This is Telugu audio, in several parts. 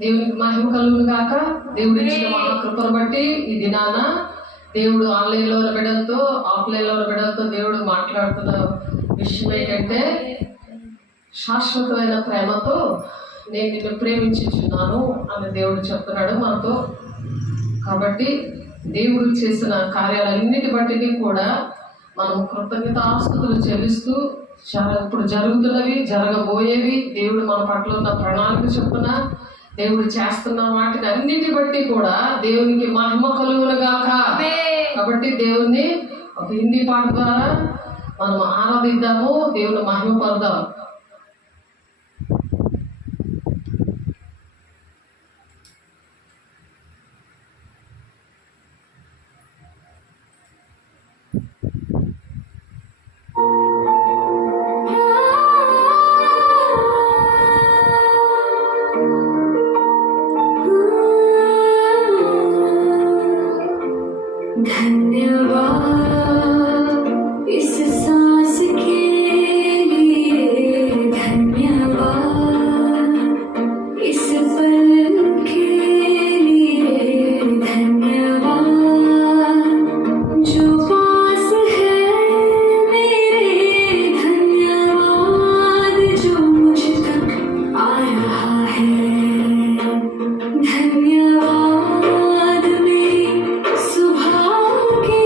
దేవునికి మహిమ కలుగును గాక. దేవుడు ఇచ్చిన మహాకృపను బట్టి ఈ దినాన దేవుడు ఆన్లైన్లో ఉన్న బిడ్డలతో ఆఫ్లైన్లో ఉన్న బిడ్డలతో దేవుడు మాట్లాడుతున్న విషయం ఏంటంటే, శాశ్వతమైన ప్రేమతో నేను నిన్ను ప్రేమించుచున్నాను అని దేవుడు చెప్తున్నాడు మనతో. కాబట్టి దేవుడు చేసిన కార్యాలన్నిటి బట్టి కూడా మనం కృతజ్ఞతాస్తుతులు చెల్లిస్తూ ఇప్పుడు జరుగుతున్నవి, జరగబోయేవి, దేవుడు మన పట్ల ఉన్న ప్రణాళిక చొప్పున దేవుడు చేస్తున్న వాటిని అన్నిటి బట్టి కూడా దేవునికి మహిమ కలుగునుగాక. కాబట్టి దేవుణ్ణి ఒక హిందీ పాట ద్వారా మనం ఆరాధిద్దాము, దేవుని మహిమ పడదాం. धन्यवाद मेरी सुबह के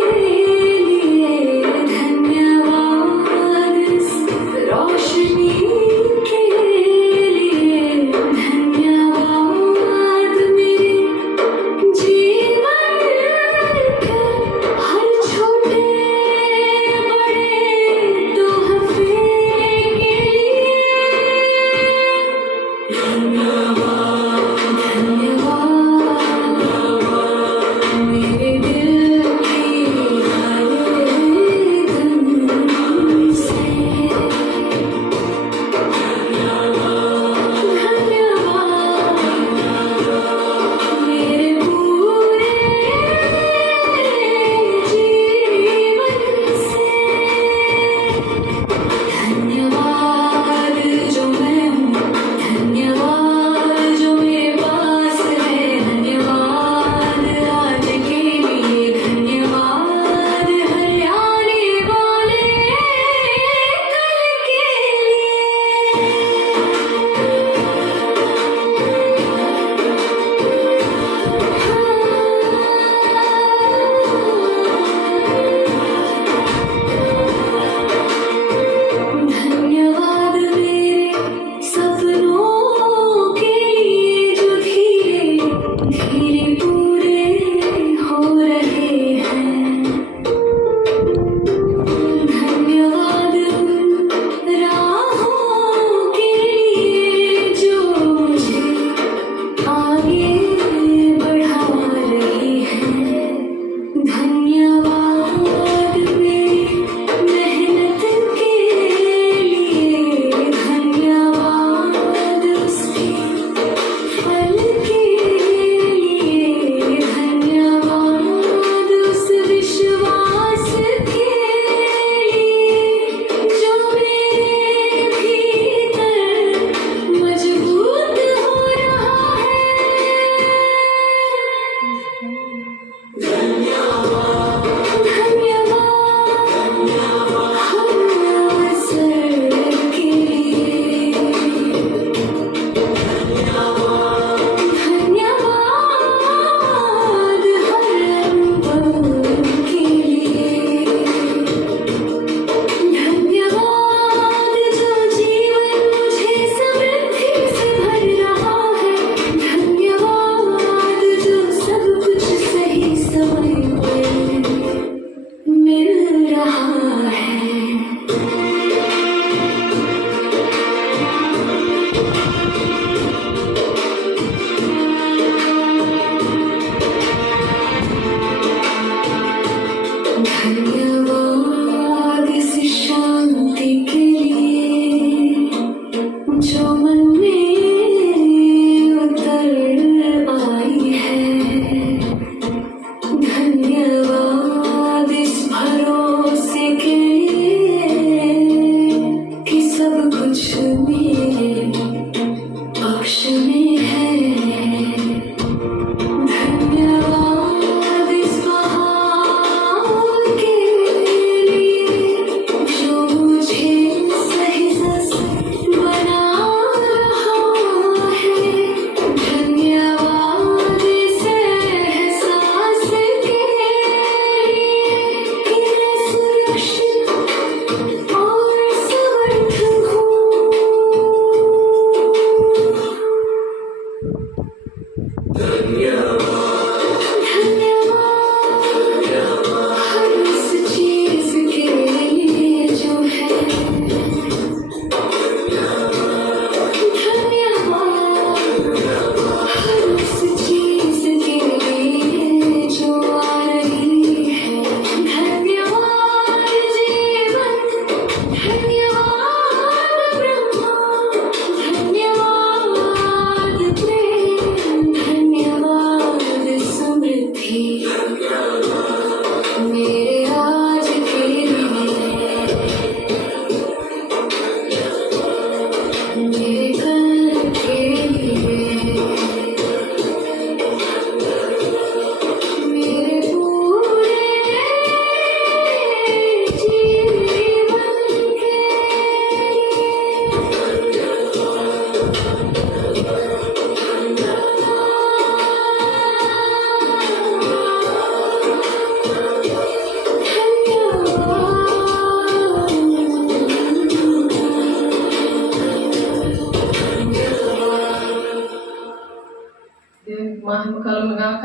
మహిమ కలుగును గాక.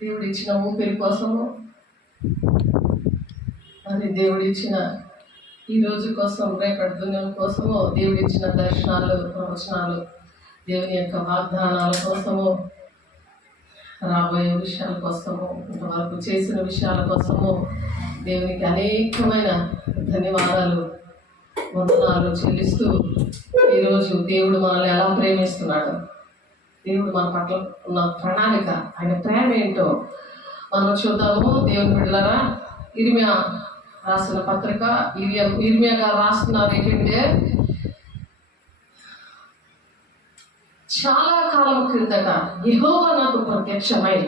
దేవుడు ఇచ్చిన ఊపిరి కోసము, మరి దేవుడు ఇచ్చిన ఈ రోజు కోసం, రేపటి దునియం కోసము, దేవుడు ఇచ్చిన దర్శనాలు, ప్రవచనాలు, దేవుని యొక్క వాగ్దానాల కోసము, రాబోయే విషయాల కోసము, ఇంతవరకు చేసిన విషయాల కోసము దేవునికి అనేకమైన ధన్యవాదాలు, వందనాలు చెల్లిస్తూ ఈరోజు దేవుడు మనల్ని ఎలా ప్రేమిస్తున్నాడు, దేవుడు మన పట్ల ఉన్న ప్రణాళిక, ఆయన ప్రేమ ఏంటో మనం చూద్దాము. దేవుని బిడ్డలారా, ఇర్మియా రాసిన పత్రిక, ఇర్మియా గారు రాస్తున్నారు ఏంటంటే, చాలా కాలం క్రిందట యెహోవా నాకు ప్రత్యక్షమై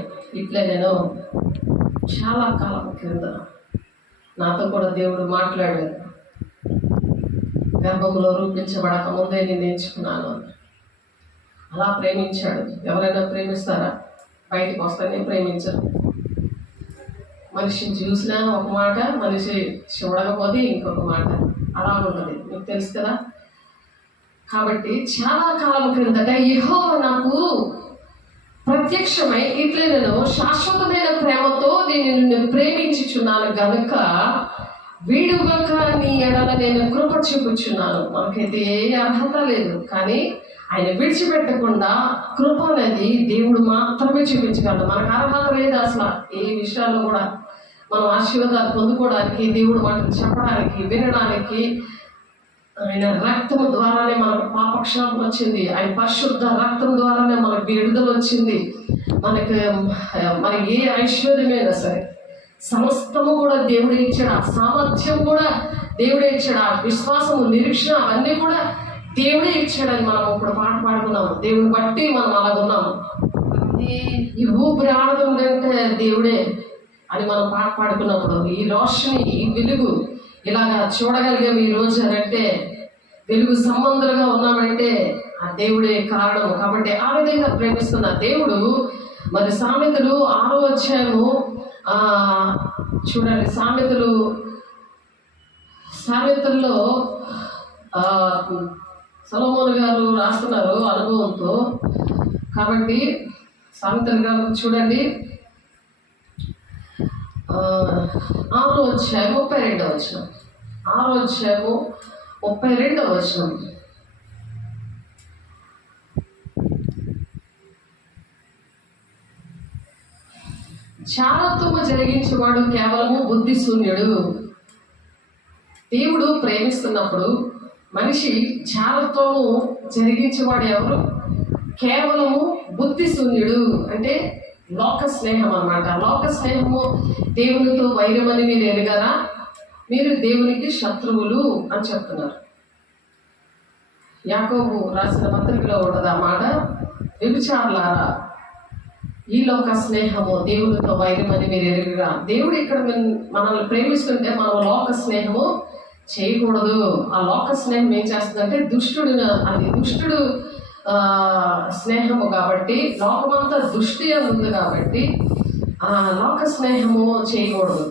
ఇట్లా నేను చాలా కాలం క్రింద నాతో కూడా దేవుడు మాట్లాడాడు. గర్భంలో రూపించబడక ముందే నేను ఎంచుకున్నాను. అలా ప్రేమించాడు. ఎవరైనా ప్రేమిస్తారా? బయటకు వస్తేనే ప్రేమించరు. మనిషిని చూసినా ఒక మాట, మనిషి చూడకపోతే ఇంకొక మాట, అలా ఉంటుంది. మీకు తెలుసు కదా. కాబట్టి చాలా కాలం క్రిందట యెహోవా నాకు ప్రత్యక్షమై ఇట్లే నేను శాశ్వతమైన ప్రేమతో నేను ప్రేమించుచున్నాను గనుక వీడుగక నీ ఎడల నేను కృప చూపుచున్నాను. మనకైతే ఏ అర్హత లేదు, కానీ ఆయన విడిచిపెట్టకుండా కృప అనేది దేవుడు మాత్రమే చూపించగలడు. మనకు అర్హత లేదు అసలు ఏ విషయాల్లో కూడా. మనం ఆశీర్వాదాలు పొందుకోవడానికి, దేవుడు మాటలు చెప్పడానికి, వినడానికి ఆయన రక్తం ద్వారానే మనకు పాపక్షాపం వచ్చింది. ఆయన పరిశుద్ధ రక్తం ద్వారానే మనకు విడుదల వచ్చింది. మనకి ఏ ఐశ్వర్యమైనా సరే సమస్తము కూడా దేవుడే ఇచ్చాడు. ఆ సామర్థ్యం కూడా దేవుడే ఇచ్చాడు. ఆ విశ్వాసము, నిరీక్షణ అవన్నీ కూడా దేవుడే ఇచ్చాడని మనం ఇప్పుడు పాట పాడుకున్నాము. దేవుని బట్టి మనం అలాగున్నాము. ఈ ఊపిరి ఆడడం కంటే దేవుడే అని మనం పాట పాడుకున్నప్పుడు, ఈ రోషని, ఈ వెలుగు ఇలాగా చూడగలిగాము ఈ రోజు అని అంటే, వెలుగు సంబంధులుగా ఉన్నామంటే ఆ దేవుడే కారణం. కాబట్టి ఆ విధంగా ప్రేమిస్తున్న దేవుడు మరి సామెతలు 6వ అధ్యాయము చూడండి. సామెతల్లో సొలొమోను గారు రాస్తున్నారు అనుభవంతో. కాబట్టి సామెతలు గారు చూడండి, 6వ అధ్యాయం 32వ వచనం. 6వ అధ్యాయము 32వ వచనం. జాగ్రత్తము జరిగించేవాడు కేవలము బుద్ధి శూన్యుడు. దేవుడు ప్రేమిస్తున్నప్పుడు మనిషి జాగ్రత్తము జరిగించేవాడు ఎవరు? కేవలము బుద్ధి శూన్యుడు. అంటే లోక స్నేహం అన్నమాట. లోక స్నేహము దేవునితో వైరమని మీరు ఎరగరా? మీరు దేవునికి శత్రువులు అని చెప్తున్నారు. యాకోబు రాసిన పత్రికలో ఉండదు ఆ మాట. వ్యభిచారులారా, ఈ లోక స్నేహము దేవునితో వైరమని మీరు ఎరగరా? దేవుడు ఇక్కడ మనల్ని ప్రేమిస్తుంటే మనం లోక స్నేహము చేయకూడదు. ఆ లోక స్నేహం ఏం చేస్తుందంటే దుష్టుడు స్నేహము కాబట్టి, లోకమంతా దుష్టి అని ఉంది కాబట్టి ఆ లోక స్నేహము చేయకూడదు.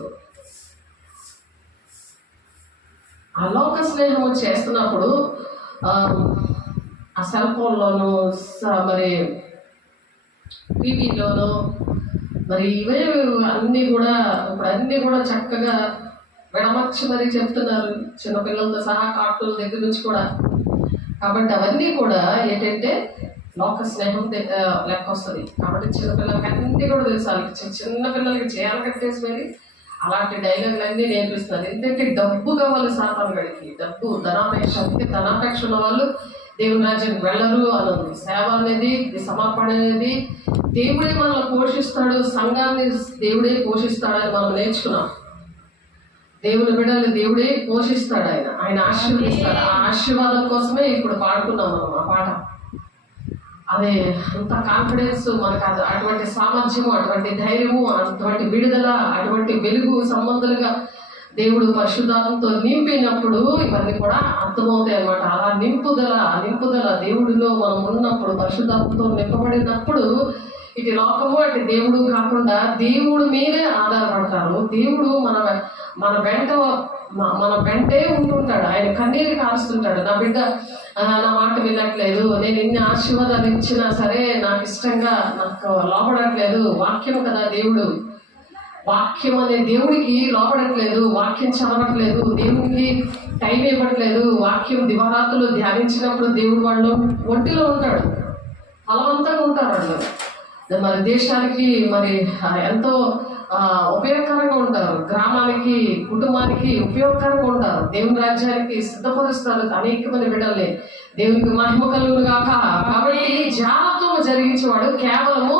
ఆ లోక స్నేహము చేస్తున్నప్పుడు ఆ సెల్ ఫోన్లోను మరి టీవీలోనూ మరి ఇవే అన్నీ కూడా ఇప్పుడు అన్నీ కూడా చక్కగా విడమర్చి మరీ చెప్తున్నారు, చిన్నపిల్లలతో సహా కార్టూన్ దగ్గర నుంచి కూడా. కాబట్టి అవన్నీ కూడా ఏంటంటే లోక స్నేహం లెక్క వస్తుంది. కాబట్టి చిన్నపిల్లలకి అన్నీ కూడా తెలుసు. వాళ్ళకి చిన్నపిల్లలకి చేయాలి కట్టేసి మరి అలాంటి డైలాగులు అన్నీ నేర్పిస్తున్నారు. ఎందుకంటే డబ్బు కావాలి సాతాను గడికి, డబ్బు, ధనాపేక్ష. అందుకే ధనాపేక్ష ఉన్న వాళ్ళు దేవుని రాజ్యానికి వెళ్ళరు అన్నది. సేవ అనేది, సమర్పణ అనేది దేవుడే మనల్ని పోషిస్తాడు, సంఘాన్ని దేవుడే పోషిస్తాడని మనం నేర్చుకున్నాం. దేవుని బిడ్డలు దేవుడే పోషిస్తాడు, ఆయన ఆశీర్వదిస్తాడు. ఆ ఆశీర్వాదం కోసమే ఇప్పుడు పాడుకున్నాం మనం ఆ పాట. అదే అంత కాన్ఫిడెన్స్ మనకు, అటువంటి సామర్థ్యము, అటువంటి ధైర్యము, అటువంటి విడుదల, అటువంటి వెలుగు సంబంధాలుగా దేవుడు పరిశుద్ధాత్మతో నింపినప్పుడు ఇవన్నీ కూడా అర్థమవుతాయి అన్నమాట. అలా నింపుదల దేవుడిలో మనం ఉన్నప్పుడు, పరిశుద్ధాత్మతో నింపబడినప్పుడు ఇటు లోకము అటు దేవుడు కాకుండా దేవుడు మీదే ఆధారపడతారు. దేవుడు మన వెంటే ఉంటుంటాడు. ఆయన కన్నీరు కారుస్తుంటాడు. నా బిడ్డ నా మాట వినట్లేదు, నేను ఎన్ని ఆశీర్వాదాలు ఇచ్చినా సరే నాకు ఇష్టంగా నాకు లోపడట్లేదు. వాక్యం కదా దేవుడు, వాక్యం అనే దేవుడికి లోపడట్లేదు, వాక్యం చదవట్లేదు, దేవుడికి టైం ఇవ్వట్లేదు. వాక్యం దివారాత్రులు ధ్యానించినప్పుడు దేవుడు వాళ్ళు ఒంటిలో ఉంటాడు, బలవంతంగా ఉంటారు వాళ్ళు. మరి దేశానికి మరి ఎంతో ఉపయోగకరంగా ఉంటారు, గ్రామానికి, కుటుంబానికి ఉపయోగకరంగా ఉంటారు, దేవుని రాజ్యానికి సిద్ధపరుస్తారు అనేక మంది బిడ్డల్ని. దేవునికి మహిమ కలుగును గాక. కాబట్టి జాగ్రత్త జరిగించేవాడు కేవలము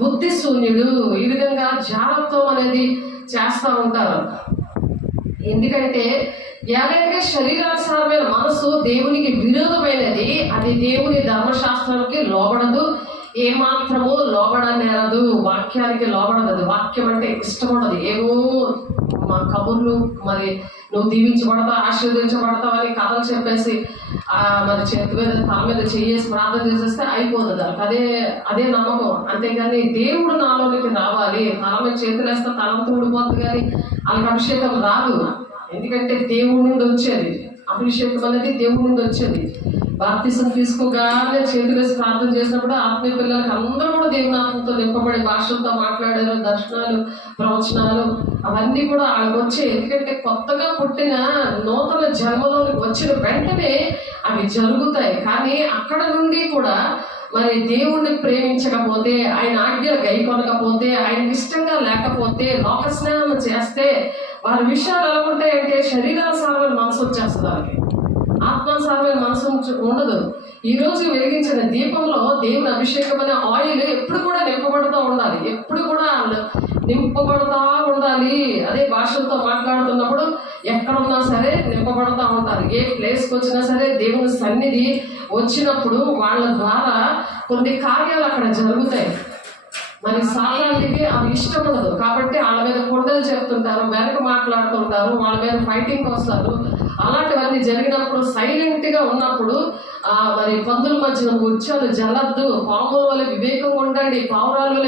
బుద్ధి శూన్యుడు. ఈ విధంగా జాగ్రత్తం అనేది చేస్తూ ఉంటారు. ఎందుకంటే ఎలాగైతే శరీరానుసారమైన మనసు దేవునికి విరోధమైనది, అది దేవుని ధర్మశాస్త్రానికి లోబడదు, ఏమాత్రము లోబడనేరదు, వాక్యానికి లోబడదు. వాక్యం అంటే ఇష్టం ఉండదు. ఏమో మా కబుర్లు, మరి నువ్వు దీవించబడతావు, ఆశీర్వదించబడతావు అని కథలు చెప్పేసి మరి చేతి మీద తల మీద చేసి ప్రార్థన చేసేస్తే అయిపోతుంది. అదే నమ్మకం. అంతేగాని దేవుడు నాలోనికి రావాలి, తల మీద చేతులు వేస్తే తలంతా ఊడిపోతుంది, కానీ వాళ్ళకి అభిషేకం రాదు. ఎందుకంటే దేవుడి నుండి వచ్చేది అభిషేకం అనేది, దేవుడి నుండి వచ్చేది. బాప్తిసం తీసుకోగానే చేతులు వేసి ప్రార్థన చేసినప్పుడు ఆత్మీయ పిల్లలకి అందరూ కూడా దేవుని ఆత్మతో నింపబడి భాషలతో మాట్లాడారు, దర్శనాలు, ప్రవచనాలు అవన్నీ కూడా వాళ్ళకి వచ్చాయి. ఎందుకంటే కొత్తగా పుట్టిన నూతన జన్మలోకి వచ్చిన వెంటనే అవి జరుగుతాయి. కానీ అక్కడ నుండి కూడా మరి దేవుణ్ణి ప్రేమించకపోతే, ఆయన ఆజ్ఞలు గైకొనకపోతే, ఆయనకి ఇష్టంగా లేకపోతే, లోక స్నేహం చేస్తే వారి విషయాలు ఎలా ఉంటాయంటే శరీరానుసారమైన మనసు వచ్చేస్తుంది, వాళ్ళకి ఆత్మానుసారమైన మనసు ఉండదు. ఈ రోజు వెలిగించిన దీపంలో దేవుని అభిషేకం అనే ఆయిల్ ఎప్పుడు కూడా నింపబడుతూ ఉండాలి, ఎప్పుడు కూడా నింపబడుతూ ఉండాలి. అదే భాషలతో మాట్లాడుతున్నప్పుడు ఎక్కడున్నా సరే నింపబడుతూ ఉంటారు. ఏ ప్లేస్కి వచ్చినా సరే దేవుని సన్నిధి వచ్చినప్పుడు వాళ్ళ ద్వారా కొన్ని కార్యాలు అక్కడ జరుగుతాయి. మరి సాతానికి అవి ఇష్టం ఉండదు. కాబట్టి వాళ్ళ మీద కొండలు చెప్తుంటారు, వెనక మాట్లాడుతుంటారు, వాళ్ళ మీద ఫైటింగ్ వస్తారు. అలాంటివన్నీ జరిగినప్పుడు సైలెంట్గా ఉన్నప్పుడు మరి పందుల మధ్యన ముత్యాలు జలద్దు, పాముల వల్ల వివేకంగా ఉండండి, పావురాల వల్ల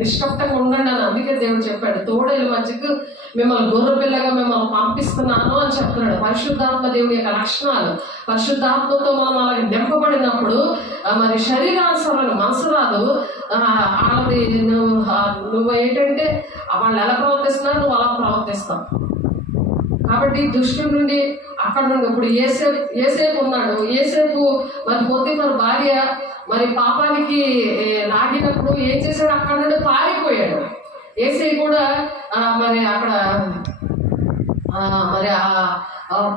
నిష్కప్తంగా ఉండండి అని అందుకే దేవుడు చెప్పాడు. తోడేళ్ళ మధ్యకు మిమ్మల్ని గొర్రె పిల్లగా మిమ్మల్ని పంపిస్తున్నాను అని చెప్తున్నాడు. పరిశుద్ధాత్మ దేవుడి యొక్క లక్షణాలు, పరిశుద్ధాత్మతో మనం అలాగే నింపబడినప్పుడు మరి శరీరానుసరణ మనసు రాదు. వాళ్ళది నువ్వు ఏంటంటే వాళ్ళు ఎలా ప్రవర్తిస్తున్నా నువ్వు అలా ప్రవర్తిస్తావు. కాబట్టి దుష్టుడి నుండి అక్కడ నుండి ఇప్పుడు ఏసేపు ఉన్నాడు. ఏసేపు మరి పొత్తిఫర్ భార్య మరి పాపానికి లాగినప్పుడు ఏం చేశాడు, అక్కడ నుండి పారిపోయాడు. ఏసై కూడా మరి అక్కడ మరి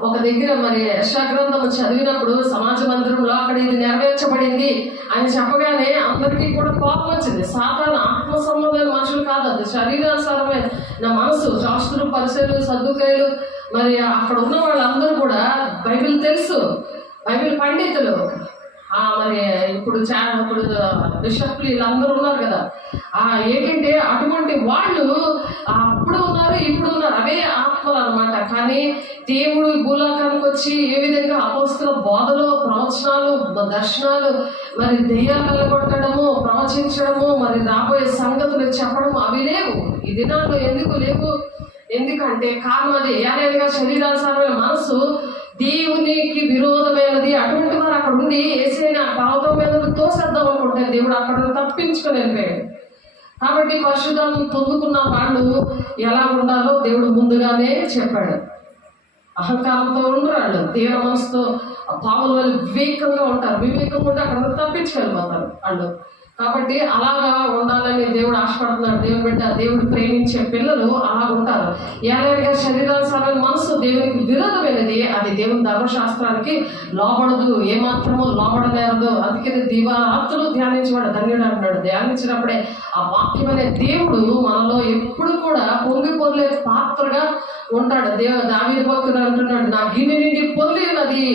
ఒక దగ్గర మరి యెషయా చదివినప్పుడు సమాజ మందిరంలో అక్కడ ఇది నెరవేర్చబడింది అని చెప్పగానే అందరికీ కూడా కోపం వచ్చింది. సాతాను ఆత్మ సంబంధమైన మనుషులు కాదు, అది శరీరానుసారమైన నా మనసు. శాస్త్రులు, పరిసరులు, సద్దుకాయలు మరి అక్కడ ఉన్న వాళ్ళందరూ కూడా బైబిల్ తెలుసు, బైబిల్ పండితులు. మరి ఇప్పుడు బిషప్లు వీళ్ళందరూ ఉన్నారు కదా, ఏంటంటే అటువంటి వాళ్ళు అప్పుడు ఉన్నారు, ఇప్పుడు ఉన్నారు, అవే ఆత్మలు అనమాట. కానీ దేవుడు భూలోకానికి వచ్చి ఏ విధంగా అపోస్తుల బోధలు, ప్రవచనాలు, దర్శనాలు, మరి దెయ్యాలు వెళ్ళగొట్టడము, ప్రవచించడము, మరి రాబోయే సంగతులు చెప్పడము అవి లేవు ఈ దినాల్లో. ఎందుకు లేవు? ఎందుకంటే కారణం అది ఏదైనా శరీరానుసారమైన మనసు దేవునికి విరోధమైనది. అటువంటి వారు అక్కడ ఉండి ఏసైనా పర్వతం మీద తోసేద్దాం అనుకుంటారు. ఉంటే దేవుడు అక్కడ తప్పించుకొని వెళ్ళిపోయాడు. కాబట్టి పరిశుద్ధాత్మ పొందుకున్న వాళ్ళు ఎలా ఉండాలో దేవుడు ముందుగానే చెప్పాడు. అహంకారంతో ఉండరు వాళ్ళు, దేవుని మనసుతో పావుల వాళ్ళు వివేకంగా ఉంటారు. వివేకంగా ఉంటే అక్కడ తప్పించుకెళ్ళిపోతారు వాళ్ళు. కాబట్టి అలాగా ఉండాలని దేవుడు ఆశపడుతున్నాడు. దేవుని బిడ్డ, దేవుడు ప్రేమించే పిల్లలు అలా ఉంటారు. ఎలాగా శరీరానుసారమైన మనసు దేవునికి విరోధమైనది, అది దేవుని ధర్మశాస్త్రానికి లోబడదు, ఏమాత్రమో లోబడలేరదు. అందుకని దివారాత్రులు ధ్యానించేవాడు ధన్యుడు అంటున్నాడు. ధ్యానించినప్పుడే ఆ వాక్యం అనే దేవుడు మనలో ఎప్పుడు కూడా పొంగి పొర్లే పాత్రగా ఉంటాడు. దావీదు భక్తుడు అంటున్నాడు, నా గిన్నె నిండి పొర్లి ఉన్నది.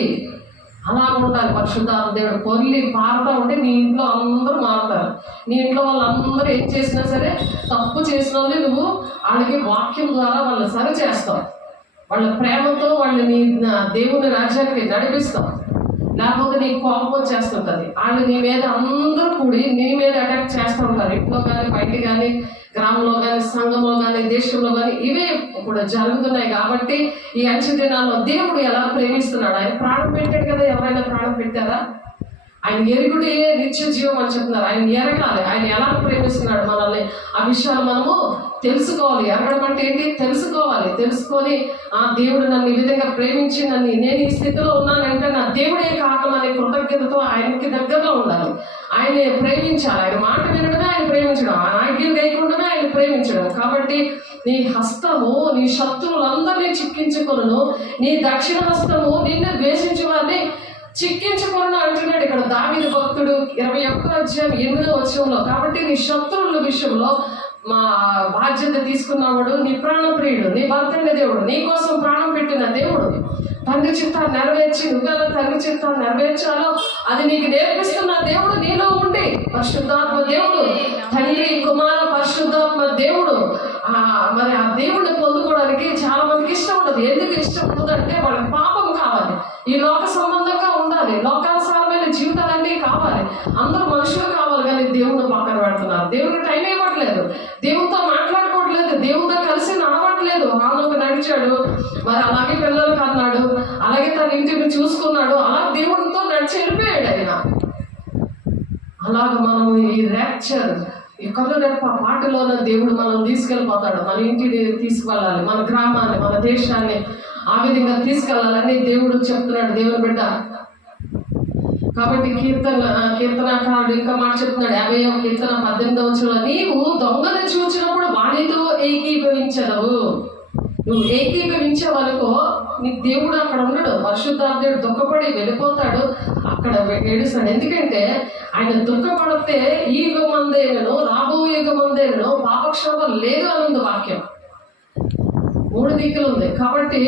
అలా ఉండాలి పరిశుద్ధాత్మ దేవుడు. పొర్లి పారుతా ఉంటే నీ ఇంట్లో అందరూ మారుతారు. నీ ఇంట్లో వాళ్ళందరూ ఏం చేసినా సరే, తప్పు చేసిన వాళ్ళని నువ్వు వాళ్ళకి వాక్యం ద్వారా వాళ్ళని సరి చేస్తావు. వాళ్ళ ప్రేమతో వాళ్ళని దేవుని రాజ్యానికి నడిపిస్తావు. లేకపోతే నీకు కోపం వచ్చేస్తుంటుంది. వాళ్ళు నీ మీద అందరూ కూడి నీ మీద అటాక్ చేస్తూ ఉంటారు. ఇంట్లో కానీ, బయట కానీ, గ్రామంలో కానీ, సంఘంలో కానీ, దేశంలో కానీ ఇవే ఇప్పుడు జరుగుతున్నాయి. కాబట్టి ఈ అంచె దినాల్లో దేవుడు ఎలా ప్రేమిస్తున్నాడు? ఆయన ప్రాణం పెట్టాడు కదా. ఎవరైనా ప్రాణం పెట్టారా? ఆయన ఎరుగుడే నిత్య జీవం అని చెప్తున్నారు. ఆయన ఎరగాలి, ఆయన ఎలా ప్రేమిస్తున్నాడు మనల్ని. ఆ విషయాలు మనము తెలుసుకోవాలి. ఎరగడం అంటే ఏంటి? తెలుసుకోవాలి. తెలుసుకొని ఆ దేవుడు నన్ను ఈ విధంగా ప్రేమించి నన్ను నేను ఈ స్థితిలో ఉన్నానంటే నా దేవుడే కారణం అనే కృతజ్ఞతతో ఆయనకి దగ్గరలో ఉండాలి. ఆయన్ని ప్రేమించాలి. ఆయన మాట వినడమే ఆయన ప్రేమించడం, ఆజ్ఞలు గైకుండానే ఆయన ప్రేమించడం. కాబట్టి నీ హస్తము నీ శత్రువులందరినీ చిక్కించుకొనును, నీ దక్షిణ హస్తము నిన్ను ద్వేషించే వారిని చిక్కించుకొనును అంటున్నాడు ఇక్కడ దావీదు భక్తుడు 21:8. కాబట్టి నీ శత్రువుల విషయంలో మా బాధ్యత తీసుకున్నవాడు నీ ప్రాణప్రియుడు, నీ భర్తైన దేవుడు, నీ కోసం ప్రాణం పెట్టిన దేవుడు. తండ్రి చిత్తాన్ని నెరవేర్చి నువ్వు తండ్రి చిత్తాన్ని నెరవేర్చాలో అది నీకు నేర్పిస్తున్న దేవుడు నీలో ఉండి. పరిశుద్ధాత్మ దేవుడు, తండ్రి కుమార పరిశుద్ధాత్మ దేవుడు. మరి ఆ దేవుడిని పొందుకోవడానికి చాలా మందికి ఇష్టం ఉండదు. ఎందుకు ఇష్టం ఉండదంటే వాళ్ళకి పాపం కావాలి, ఈ లోక సంబంధంగా ఉండాలి, లోకానుసారమైన జీవితాలన్నీ కావాలి, అందరూ మనుషులు కావాలి. కానీ దేవుడిని పక్కన పెడుతున్నారు. దేవుడికి టైం ఇవ్వట్లేదు, దేవుడితో మాట్లాడుకోవట్లేదు, దేవుడితో కలిసి నడవట్లేదు. ఆమెకు నడిచాడు, మరి అలాగే పిల్లలు కన్నాడు, అలాగే తన ఇంటిని చూసుకున్నాడు, అలా దేవుడితో నడిచి వెళ్ళిపోయాడు ఆయన. అలాగ మనము ఈ ర్యాప్చర్, ఈ కనురెప్ప పాటలోనే దేవుడు మనం తీసుకెళ్ళిపోతాడు. మన ఇంటిని తీసుకువెళ్ళాలి, మన గ్రామాన్ని, మన దేశాన్ని ఆ విధంగా తీసుకెళ్ళాలని దేవుడు చెప్తున్నాడు. దేవుని బిడ్డ, కాబట్టి కీర్తనకారుడు ఇంకా మాట చెప్తున్నాడు 50వ కీర్తన 18వ. నీవు దొంగను చూచినప్పుడు వాడితో ఏకీభవించదవు. నువ్వు ఏకీభవించేవనుకో నీ దేవుడు అక్కడ ఉండడు. పరిశుద్ధాత్ముడు దుఃఖపడి వెళ్ళిపోతాడు, అక్కడ ఏడుస్తాడు. ఎందుకంటే ఆయన దుఃఖపడితే ఈ యుగమందేనో రాబో యుగమందేనో పాపక్షోభం లేదు అని వాక్యం. 3 దిక్కులు ఉంది. కాబట్టి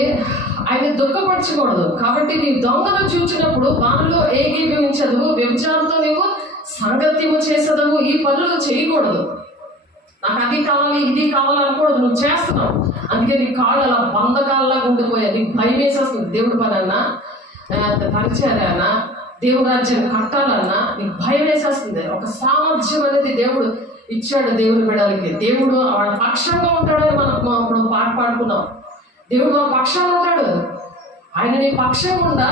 ఆయన దుఃఖపరచకూడదు. కాబట్టి నీ దొంగను చూచినప్పుడు వానిలో ఏకీభవించదు, వ్యభిచారంతో నీవు సాంగత్యము చేసేదవు. ఈ పనులు చేయకూడదు. నాకు అది కావాలి ఇది కావాలి అనకూడదు. నువ్వు చేస్తున్నావు, అందుకే నీ కాళ్ళు అలా బంధకాల్లాగా ఉండిపోయాయి. నీకు భయం వేసేస్తుంది. దేవుడి పని అన్నా, పరిచర్య అన్నా, దేవుడి రాజ్యాన్ని కట్టాలన్నా నీకు భయం వేసేస్తుంది. ఒక సామర్థ్యం అనేది దేవుడు ఇచ్చాడు దేవుని బిడ్డలకి. దేవుడు వాళ్ళ పక్షంగా ఉంటాడని మనం ఇప్పుడు పాట పాడుకున్నాం. దేవుడు మన పక్షంగా ఉంటాడు. ఆయన నీ పక్షంగా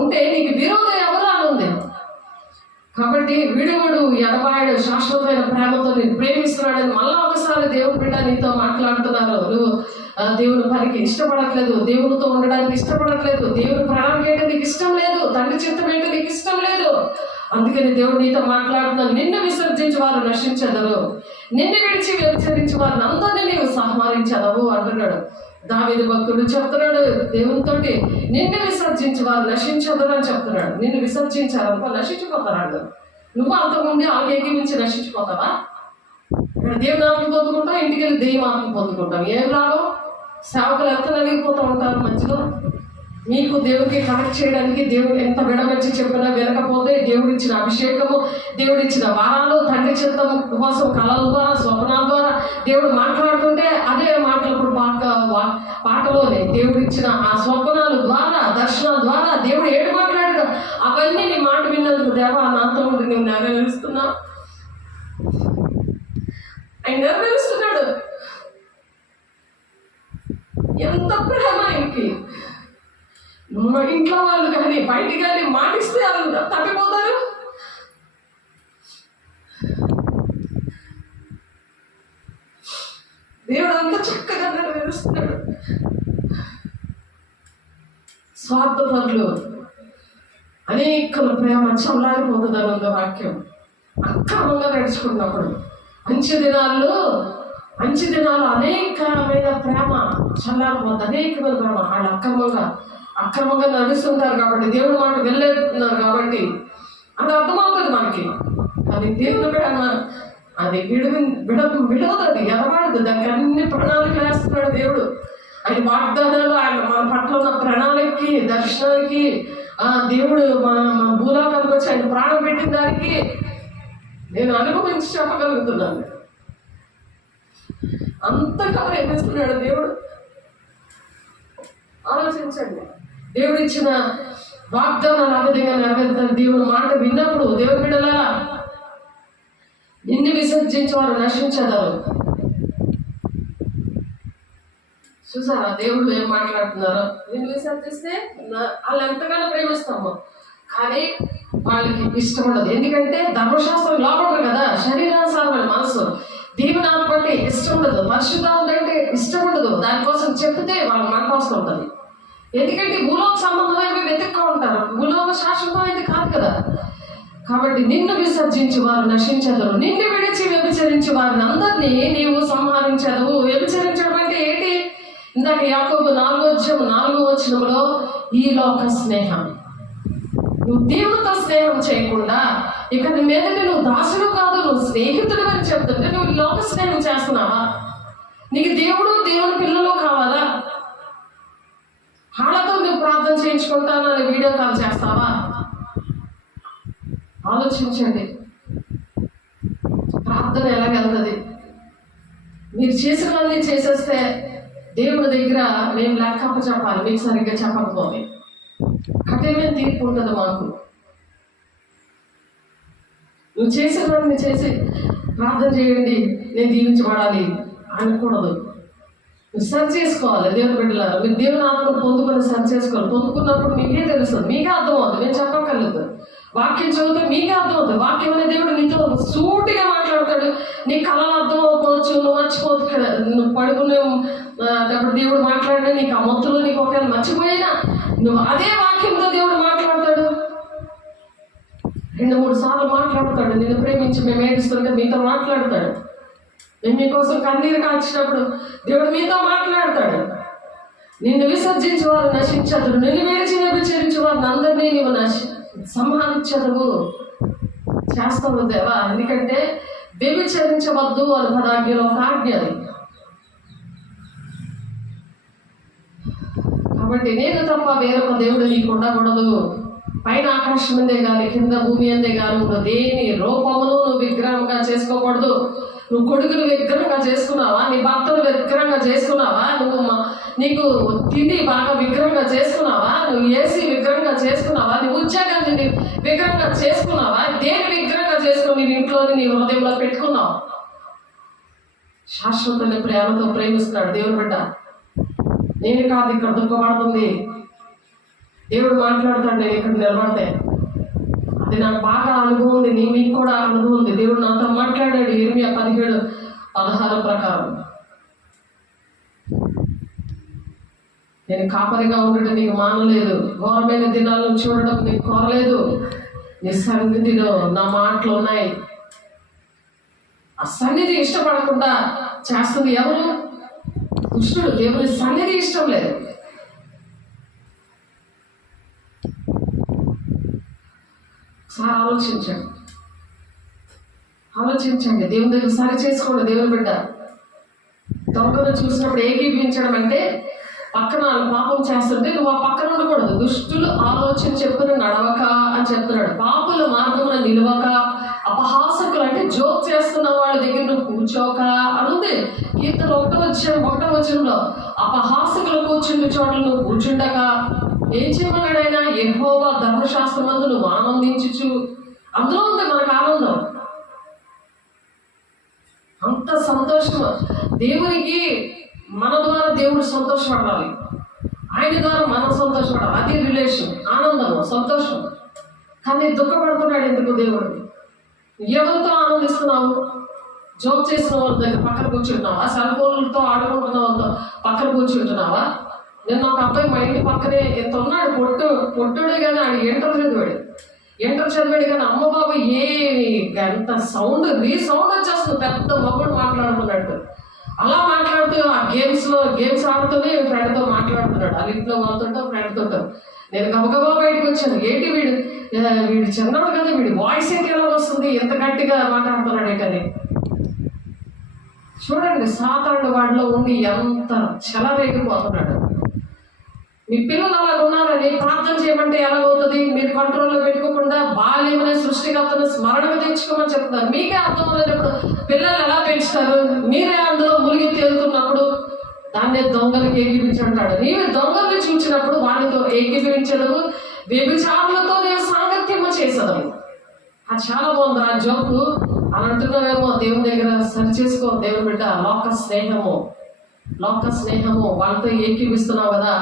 ఉంటే నీకు విరోధం ఎవరు అని ఉంది. కాబట్టి విడువడు ఎడబాయడు శాశ్వతమైన ప్రేమతో నేను ప్రేమిస్తున్నాడని మళ్ళా ఒకసారి దేవుని బిడ్డ నీతో మాట్లాడుతున్నారు. నువ్వు దేవుని పనికి ఇష్టపడట్లేదు, దేవునితో ఉండడానికి ఇష్టపడట్లేదు, దేవుని ప్రణాళిక ఏంటో నీకు ఇష్టం లేదు, తండ్రి చిత్తం ఏంటో నీకు ఇష్టం లేదు. అందుకని దేవుడు నీతో మాట్లాడుతున్నాను. నిన్ను విసర్జించి వారు నశించదరు, నిన్ను విడిచి విసర్జించి వారిని అందరినీ నీవు సంహరించదవు అంటున్నాడు దావీదు భక్తుడు. చెప్తున్నాడు దేవునితోటి, నిన్ను విసర్జించి వారు నశించదరు అని చెప్తున్నాడు. నిన్ను విసర్జించారనుకో నశించిపోతాడు. నువ్వు అంతకుముందే వాళ్ళకి ఏకీమించి నశించిపోతావా? ఇక్కడ దేవుని ఆత్మ పొందుకుంటావు, ఇంటికి వెళ్ళి దెయ్యం ఆత్మ పొందుకుంటాం. ఏం లాభం? సేవకులు ఎంత నలిగిపోతూ ఉంటారు మధ్యలో. మీకు దేవుడికి కనెక్ట్ చేయడానికి దేవుడు ఎంత విడమర్చి చెప్పినా వినకపోతే దేవుడిచ్చిన అభిషేకము, దేవుడిచ్చిన వారాలు, తండ్రి చిత్తము కోసం కళల ద్వారా, స్వప్నాల ద్వారా దేవుడు మాట్లాడుతుంటే అదే మాటలు ఇప్పుడు పాటలోనే దేవుడిచ్చిన ఆ స్వప్నాల ద్వారా, దర్శనాల ద్వారా దేవుడు ఏడు మాట్లాడాడు. అవన్నీ నీ మాట విన్నందుకు దేవా నాతో ఉండి నువ్వు నెరవేరుస్తున్నావు. ఆయన నెరవేరుస్తున్నాడు. ఎంత ప్రేమ ఆయనకి. మా ఇంట్లో వాళ్ళు కానీ బయటికి కానీ మాటిస్తే వాళ్ళు తప్పిపోతారు. దేవుడు అంత చక్కగా నెరవేరుస్తున్నాడు. స్వార్థపరులు అనేకుల ప్రేమ చల్లారిపోతుందని ఉంది వాక్యం. అక్రమంగా నడుచుకున్నప్పుడు మంచి దినాలు అనేకమైన ప్రేమ చల్లారిపోతుంది. అనేకమైన ప్రేమ వాళ్ళు అక్రమంగా నడుస్తుంటారు కాబట్టి, దేవుడి మాట వెళ్ళేస్తున్నారు కాబట్టి అది అర్థమవుతుంది మనకి. అది దేవుని ప్రేమ, అది విడవదు, అది ఎదవాడదు. దానికి అన్ని ప్రణాళికలు వేస్తున్నాడు దేవుడు. ఆయన వాగ్దానాలు, ఆయన మన పట్ల ఉన్న ప్రణాళికకి, దర్శనానికి, దేవుడు మన భూలోకానికి వచ్చి ఆయన ప్రాణం పెట్టిన దానికి నేను అనుభవించి చెప్పగలుగుతున్నాను. అంతగా ప్రేమిస్తున్నాడు దేవుడు. ఆలోచించండి, దేవుడు ఇచ్చిన వాగ్దానాలు ఆ విధంగా నెరవేరుతారు. దేవుడు మాట విన్నప్పుడు దేవుడి బిడ్డలారా, నిన్ను విసర్జించి వారు నశించేదారు. చూసారా దేవుడు ఏం మాట్లాడుతున్నారు? నిన్ను విసర్జిస్తే వాళ్ళు ఎంతగానో ప్రేమిస్తాము, కానీ వాళ్ళకి ఇష్టం ఉండదు. ఎందుకంటే ధర్మశాస్త్రం లోపడదు కదా, శరీరానుసారమైన మనసు. దేవుని ఆత్మ అంటే ఇష్టం ఉండదు, పరిశుద్ధాత్మ అంటే ఇష్టం ఉండదు. దానికోసం చెప్తే వాళ్ళకి మాట వస్తుంటుంది. ఎందుకంటే భూలోక సంబంధమైనవి వెతుక్కు ఉంటారు, భూలోక శాశ్వతమైనది కాదు కదా. కాబట్టి నిన్ను విసర్జించి వారు నశించెదరు, నిన్ను విడిచి వ్యభిచరించి వారిని అందరినీ నీవు సంహరించెదవు. వ్యభిచరించడం అంటే ఏంటి? ఇందాక యాకోబు 4:4 ఈ లోక స్నేహం. నువ్వు దేవునితో స్నేహం చేయకుండా ఇక నీ మీదకి నువ్వు దాసుడు కాదు, నువ్వు స్నేహితుడు అని చెప్తుంటే నువ్వు లోక స్నేహం చేస్తున్నావా? నీకు దేవుని పిల్లలు కావాలా? వాళ్ళతో నువ్వు ప్రార్థన చేయించుకుంటానని వీడియో కాల్ చేస్తావా? ఆలోచించండి, ప్రార్థన ఎలా వెళ్తుంది? మీరు చేసినవన్నీ చేసేస్తే దేవుని దగ్గర మేము లెక్కప్ప చెప్పాలి. మీకు సరిగ్గా చెప్పకపోతే కఠినమైన తీర్పు ఉంటుంది మాకు. నువ్వు చేసినవన్నీ చేసి ప్రార్థన చేయండి, నేను దీవించబడాలి అనకూడదు. నువ్వు సరి చేసుకోవాలి. దేవుని బిడ్డలారా, మీరు దేవుని ఆత్మను పొందుకొని సరి చేసుకోవాలి. పొందుకున్నప్పుడు మీకే తెలుస్తుంది, మీకే అర్థమవుతుంది. నేను చెప్పక్కర్లేదు, వాక్యం చదివితే మీకే అర్థమవుతుంది. వాక్యం అనే దేవుడు నీతో సూటిగా మాట్లాడతాడు. నీ కళలు అర్థం అవ్వకపోవచ్చు, నువ్వు మర్చిపోవచ్చు. నువ్వు పడుకునే అప్పుడు దేవుడు మాట్లాడినా నీకు ఆ మొత్తులు నీకు ఒకవేళ మర్చిపోయినా నువ్వు అదే వాక్యంతో దేవుడు మాట్లాడతాడు. 2-3 సార్లు మాట్లాడతాడు. నిన్ను ప్రేమించి మేము ఏడుస్తుంటే మీతో మాట్లాడతాడు. నేను మీకోసం కన్నీరు కాల్చినప్పుడు దేవుడు మీతో మాట్లాడతాడు. నిన్ను విసర్జించి వారు నశించదురు, నిన్ను విడిచి వ్యభిచరించి వారిని అందరినీ నీవు సంహరించదువు. చేస్తావు దేవా. ఎందుకంటే వ్యభిచరించవద్దు అని పదాజ్ఞలో ఒక ఆజ్ఞ అది. కాబట్టి నేను తప్ప వేరొక దేవుడు నీకు ఉండకూడదు. పైన ఆకాశం అందే కానీ కింద భూమి అందే కానీ నువ్వు దేని రూపమును నువ్వు విగ్రహంగా చేసుకోకూడదు. నువ్వు కొడుకులు విగ్రహంగా చేసుకున్నావా? నీ భర్తలు విగ్రహంగా చేసుకున్నావా? నీకు తిండి బాగా విగ్రహంగా చేసుకున్నావా? నువ్వు ఏసీ విగ్రహంగా చేసుకున్నావా? నీ ఉద్యోగాన్ని విగ్రహంగా చేసుకున్నావా? దేని విగ్రహంగా చేసుకుని నీ ఇంట్లోని నీ హృదయంలో పెట్టుకున్నావు? శాశ్వతని ప్రేమతో ప్రేమిస్తున్నాడు దేవుని బిడ్డ. నేను కాదు ఇక్కడ దుఃఖపడుతుంది, దేవుడు మాట్లాడతాడు. నేను ఇక్కడ నిలబడితే అది నాకు బాగా అనుభవం ఉంది, మీకు కూడా అనుభవం ఉంది. దేవుడు నాతో మాట్లాడాడు. ఇర్మియా 17:16 ప్రకారం నేను కాపరిగా ఉండటం నీకు మానలేదు, ఘోరమైన దినాలను చూడడం నీకు కోరలేదు. నీ సన్నిధిలో నా మాటలు ఉన్నాయి. ఆ సన్నిధి ఇష్టపడకుండా చేస్తుంది ఎవరు? దుష్టుడు. దేవుని సన్నిధి ఇష్టం లేదు. ఆలోచించండి. దేవుని దగ్గర సరి చేసుకోండి. దేవుని బిడ్డ దొంగను చూసినప్పుడు ఏకీభవించడం అంటే పక్కన పాపం చేస్తుంటే నువ్వు ఆ పక్కన ఉండకూడదు. దుష్టులు ఆలోచన చెప్పుకుని నడవక అని చెప్తున్నాడు. పాపుల మార్గంలో నిలవక, అపహాసకులు అంటే జోక్ చేస్తున్న వాళ్ళ దగ్గర నువ్వు కూర్చోక అనుంది. కీర్తన 1:1 అపహాసకులు కూర్చుండే చోట్ల నువ్వు కూర్చుండక ఏం చేయమన్నాడు ఆయన? యెహోవా ధర్మశాస్త్రమందు నువ్వు ఆనందించుచు. అందులో ఉంది మనకు ఆనందం. అంత సంతోషం దేవునికి. మన ద్వారా దేవుడు సంతోషపడాలి, ఆయన ద్వారా మనం సంతోషపడాలి. అది రిలేషన్, ఆనందము, సంతోషం. కానీ దుఃఖపడుతున్నాడు ఎందుకు దేవుడు? ఎవరితో ఆనందిస్తున్నావు? జోక్ చేసిన వాళ్ళ దగ్గర పక్కన కూర్చుంటున్నావా? సెల్ ఫోన్లతో ఆడుకుంటున్న వాళ్ళతో పక్కన కూర్చుంటున్నావా? నిన్న ఒక అబ్బాయి మా ఇంటి పక్కనే ఎంత ఉన్నాడు, పొట్టుడే కానీ ఆడు ఎంటర్ చదివాడు కానీ అమ్మ బాబు ఎంత సౌండ్ రీసౌండ్ వచ్చేస్తుంది, పెద్ద మగుడు మాట్లాడుతున్నట్టు. అలా మాట్లాడుతూ ఆ గేమ్స్ ఆడుతూనే ఫ్రెండ్తో మాట్లాడుతున్నాడు. వాళ్ళ ఇంట్లో వాళ్ళతో ఫ్రెండ్తో. నేను గబగబా బయటకు వచ్చాను. ఏంటి వీడు చిన్నవాడు కదా, వీడి వాయిస్ ఏంటి ఎలా వస్తుంది, ఎంత గట్టిగా మాట్లాడుతున్నాడు ఏంటని. చూడండి సాతానుడు వాడిలో ఉండి ఎంత చెలరేగిపోతున్నాడు. మీ పిల్లలు అలా ఉన్నారని ప్రార్థన చేయమంటే ఎలాగవుతుంది? మీరు కంట్రోల్లో పెట్టుకోకుండా బాల్యమనే సృష్టికర్తను స్మరణకు తెచ్చుకోమని చెప్తున్నారు. మీకే అర్థం లేనప్పుడు పిల్లలు ఎలా పెంచుతారు? మీరే అందులో మునిగి తేలుతున్నప్పుడు దాన్నే దొంగలకు ఏకీపించంటాడు. నీవు దొంగల్ని చూసినప్పుడు వాడితో ఏకీపించడము, వ్యభిచారులతో నేను సాంగత్యము చేసదము. అది చాలా బాగుంది ఆ జోకు. అని అంటున్నావేమో, దేవుని దగ్గర సరి చేసుకో. దేవుని బిడ్డ లోక స్నేహము వాళ్ళతో ఏకీపిస్తున్నావు కదా,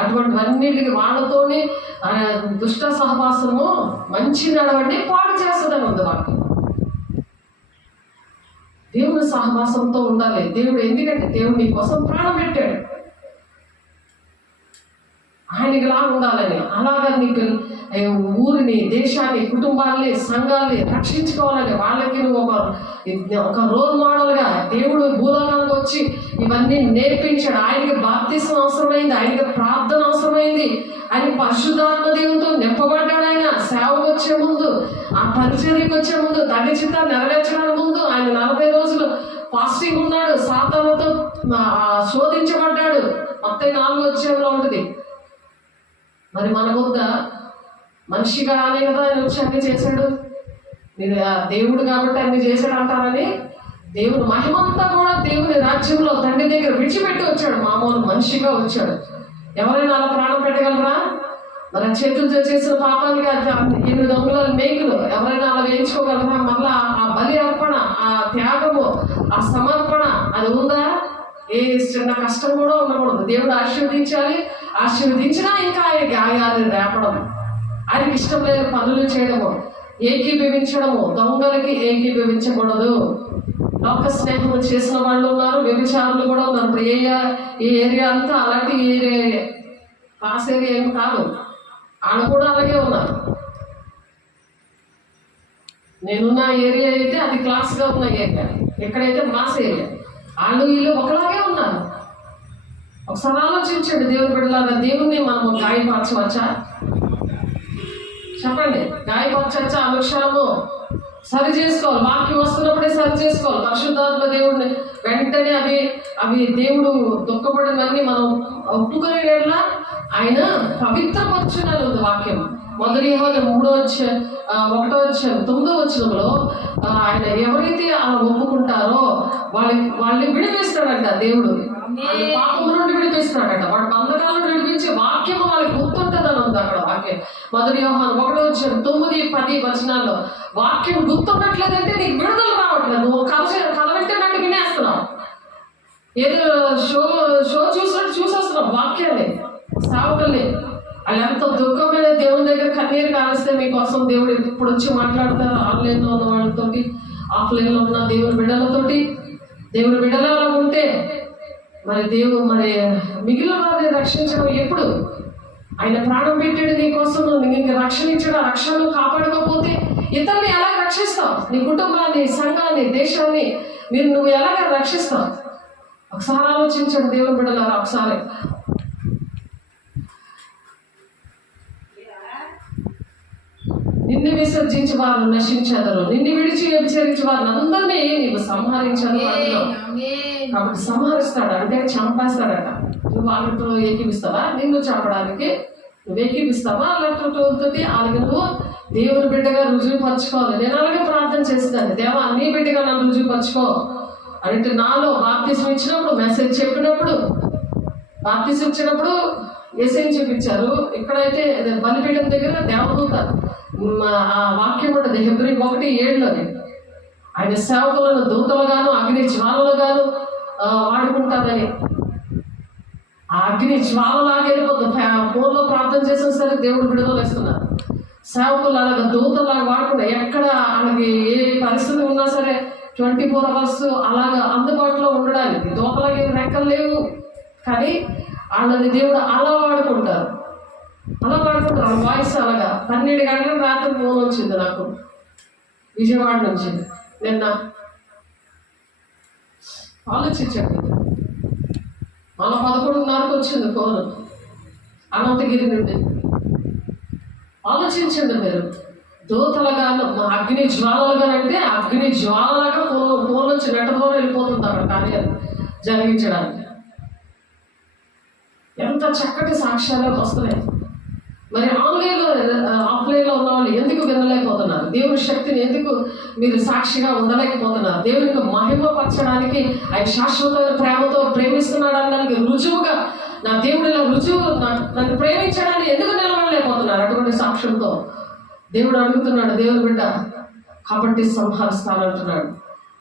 అటువంటివన్నిటికి వాళ్ళతోనే దుష్ట సహవాసము మంచి నడవండి పాడు చేస్తుందని ఉంది వాక్యం. దేవుని సహవాసంతో ఉండాలి. దేవుడు ఎందుకంటే దేవుడు నీ కోసం ప్రాణం పెట్టాడు, ఆయనకి లాగా ఉండాలని. అలాగా నీకు ఊరిని, దేశాన్ని, కుటుంబాన్ని, సంఘాన్ని రక్షించుకోవాలని వాళ్ళకి నువ్వు ఒక రోల్ మోడల్గా దేవుడు భూలోకానికి వచ్చి ఇవన్నీ నేర్పించాడు. ఆయనకి బాప్తిసం అవసరమైంది, ఆయనకి ప్రార్థన అవసరమైంది, ఆయన పరిశుద్ధాత్మ దేవునితో నింపబడ్డాడు. ఆయన సేవకు వచ్చే ముందు, ఆ పరిచర్యకు వచ్చే ముందు, తండ్రి చిత్తాన్ని నెరవేర్చడానికి ముందు ఆయన 40 రోజులు ఫాస్టింగ్ ఉన్నాడు. సాతానుతో శోధించబడ్డాడు. మొత్తం 4 అధ్యాయంలో ఉంటుంది. మరి మన వద్ద మనిషిగా అనే కదా ఆయన వచ్చి అన్ని చేశాడు. మీరు దేవుడు కాబట్టి అన్ని చేశాడు అంటారని, దేవుని మహిమంతా కూడా దేవుని రాజ్యంలో తండ్రి దగ్గర విడిచిపెట్టి వచ్చాడు. మామూలు మనిషిగా వచ్చాడు. ఎవరైనా అలా ప్రాణం పెట్టగలరా? మరి చేతులతో చేసిన పాపానికి 8 దొంగల మేకులు ఎవరైనా అలా వేయించుకోగలరా? మళ్ళా ఆ బలి అర్పణ, ఆ త్యాగము, ఆ సమర్పణ అది ఉందా? ఏ చిన్న కష్టం కూడా ఉండకూడదు. దేవుడు ఆశీర్వదించాలి. ఆశీర్వదించినా ఇంకా ఆయన గాయాలు రేపడం, ఆయనకి ఇష్టం లేని పనులు చేయడము, ఏకీభవించడము. దొంగలకి ఏకీభవించకూడదు. లోక స్నేహము చేసిన వాళ్ళు ఉన్నారు, వ్యభిచారులు కూడా ఉన్నారు. ఇప్పుడు ఈ ఏరియా అంతా అలాంటి ఏరియా, పాస్ ఏరియా ఏమి కాదు. వాళ్ళు కూడా అలాగే ఉన్నారు. నేనున్న ఏరియా అయితే అది క్లాస్గా ఉన్న ఏరియా, ఎక్కడైతే మాస్ ఏరియా. వాళ్ళు వీళ్ళు ఒకలాగే ఉన్నారు. ఒకసారి ఆలోచించండి దేవుని బిడ్డలారా, దేవుణ్ణి మనము గాయపరచవచ్చా? చెప్పండి, గాయపరచవచ్చా? అనుక్షణము సరి చేసుకోవాలి. వాక్యం వస్తున్నప్పుడే సరి చేసుకోవాలి. పరిశుద్ధాత్మ దేవుడిని వెంటనే అవి దేవుడు దుఃఖపడినవన్నీ మనం ఒప్పుకునేలా ఆయన పవిత్రపరచునని ఉంది వాక్యం. మొదటి యోహాను 1:9 ఆయన ఎవరైతే అలా ఒప్పుకుంటారో వాళ్ళని విడిపిస్తాడంట దేవుడు. పాపం నుండి విడిపిస్తున్నాడట. వాడు బంధకాల నుండి విడిపించి వాక్యము వాళ్ళకి గుర్తుంటుందని ఉంది అక్కడ వాక్యం. మొదటి యోహాను 1:9-10 వాక్యం గుర్తుండట్లేదంటే నీకు విడుదల రావట్లేదు. నువ్వు కథ వింటున్నట్టు వినేస్తున్నావు, ఏదో షో చూసినట్టు చూసేస్తున్నావు వాక్యాన్ని, సేవకుల్ని. వాళ్ళు ఎంత దుఃఖమైన దేవుని దగ్గర కన్నీరు కాలిస్తే మీకోసం దేవుడు ఇప్పుడు వచ్చి మాట్లాడతారు. ఆన్లైన్లో ఉన్న వాళ్ళతోటి, ఆఫ్లైన్లో ఉన్న దేవుని బిడ్డలతోటి. దేవుని బిడ్డలు అలా ఉంటే మరి మిగిలిన వారిని రక్షించడం ఎప్పుడు? ఆయన ప్రాణం పెట్టాడు నీకోసం. నీకు రక్షణ ఇచ్చాడు. ఆ రక్షణను కాపాడుకోకపోతే ఇతరుని ఎలా రక్షిస్తావు? నీ కుటుంబాన్ని, సంఘాన్ని, దేశాన్ని నువ్వు ఎలాగ రక్షిస్తావు? ఒకసారి ఆలోచించండి దేవుని బిడ్డలారా. ఒకసారి నిన్ను విసర్జించి వారు నశించెదరు, నిన్ను విడిచి వ్యభిచరించి వారిని అందరినీ నీవు సంహరించను. కాబట్టి సంహరిస్తాడు అంటే చంపేస్తాడట. నువ్వు వాళ్ళతో ఏకీపిస్తావా? నిన్ను చంపడానికి నువ్వు ఏకీపిస్తావా? లేకపోతే అలాగే నువ్వు దేవుని బిడ్డగా రుజువుపరచుకోవాలి. నేను అలాగే ప్రార్థన చేస్తాను, దేవా నీ బిడ్డగా నన్ను రుజువుపరచుకో అంటే. నాలో బాప్తిసం ఇచ్చినప్పుడు, మెసేజ్ చెప్పినప్పుడు, బాప్తిసం ఇచ్చినప్పుడు ఏసేం చూపించారు. ఇక్కడైతే బలిపీఠం దగ్గర దేవదూత ఆ వాక్యం ఉంటుంది హెబ్రీ 1:7 ఆయన సేవకులను దూతలుగాను అగ్ని జ్వాలలుగాను వాడుకుంటారని. ఆ అగ్ని జ్వాలలాగే ఫోన్లో ప్రార్థన చేసిన సరే దేవుడు విడుదల ఇస్తున్నారు. సేవకులు అలాగా దూతలాగా వాడుకుంటారు. ఎక్కడ వాళ్ళకి ఏ పరిస్థితి ఉన్నా సరే 24 hours అలాగా అందుబాటులో ఉండడానికి. దోపలకి రెక్కలు లేవు, కానీ వాళ్ళని దేవుడు అలా వాడుకుంటారు. వాయిస్ అలాగా 12 గంటలకు రాత్రి ఫోన్ వచ్చింది నాకు విజయవాడ నుంచి. నిన్న ఆలోచించండి, మన 11:30కు వచ్చింది ఫోన్ అనంతగిరి నుండి. ఆలోచించండి మీరు, దూతలుగా అగ్ని జ్వాలలుగానంటే అగ్ని జ్వాలలాగా ఫోన్ నుంచి నెట్ట ద్వారా వెళ్ళిపోతుంది అక్కడ కార్యాలు జరిగించడానికి. ఎంత చక్కటి సాక్ష్యాలు వస్తున్నాయి. మరి ఆఫ్లైన్లో ఉన్న వాళ్ళు ఎందుకు వినలేకపోతున్నారు? దేవుని శక్తిని ఎందుకు మీరు సాక్షిగా ఉండలేకపోతున్నారు? దేవునికి మహిమపరచడానికి ఆయన శాశ్వతమైన ప్రేమతో ప్రేమిస్తున్నాడు అనడానికి రుజువుగా నా దేవుడు ఇలా రుజువు నన్ను ప్రేమించడానికి ఎందుకు నిలబడలేకపోతున్నారు? అటువంటి సాక్ష్యంతో దేవుడు అడుగుతున్నాడు, దేవుని బిడ్డ కాబట్టి సంహరిస్తానంటున్నాడు.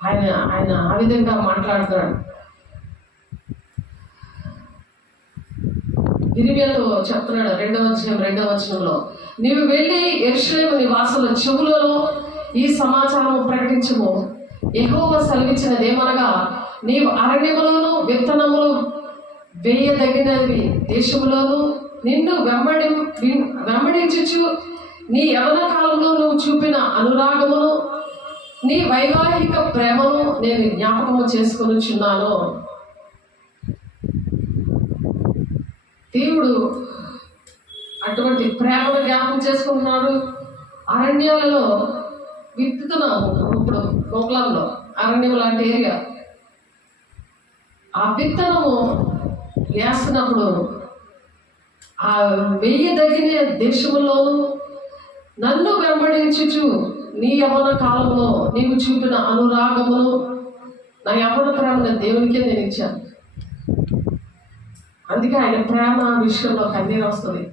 ఆయన ఆ విధంగా మాట్లాడుతున్నాడు. ఇర్మియాతో చెప్తున్నాడు 2వ అధ్యాయం 2వ వచనంలో, నీవు వెళ్ళి యెరూషలేము నివాసుల చెవులలో ఈ సమాచారం ప్రకటించుము. యెహోవా సెలవిచ్చినదేమనగా, నీవు అరణ్యములోను విత్తనములు వేయదగినవి దేశములోను నిన్ను వెంబడించుచు నీ యవన కాలంలో నువ్వు చూపిన అనురాగమును నీ వైవాహిక ప్రేమను నేను జ్ఞాపకము చేసుకొనుచున్నాను. దేవుడు అటువంటి ప్రేమను జ్ఞాపకం చేసుకుంటున్నాడు. అరణ్యాలలో విత్తుతున్నాము. ఇప్పుడు గోకులంలో అరణ్యం లాంటి ఏరియా, ఆ విత్తనము వేస్తున్నప్పుడు ఆ వేయదగిన దేశములోను నన్ను వెంబడించుచు నీ యవ్వన కాలంలో నీవు చూపిన అనురాగమును, నా యవ్వన ప్రేమను దేవునికే నేను ఇచ్చాను. అందుకే ఆయన ప్రేమ విషయంలో కన్నీరు వస్తుంది.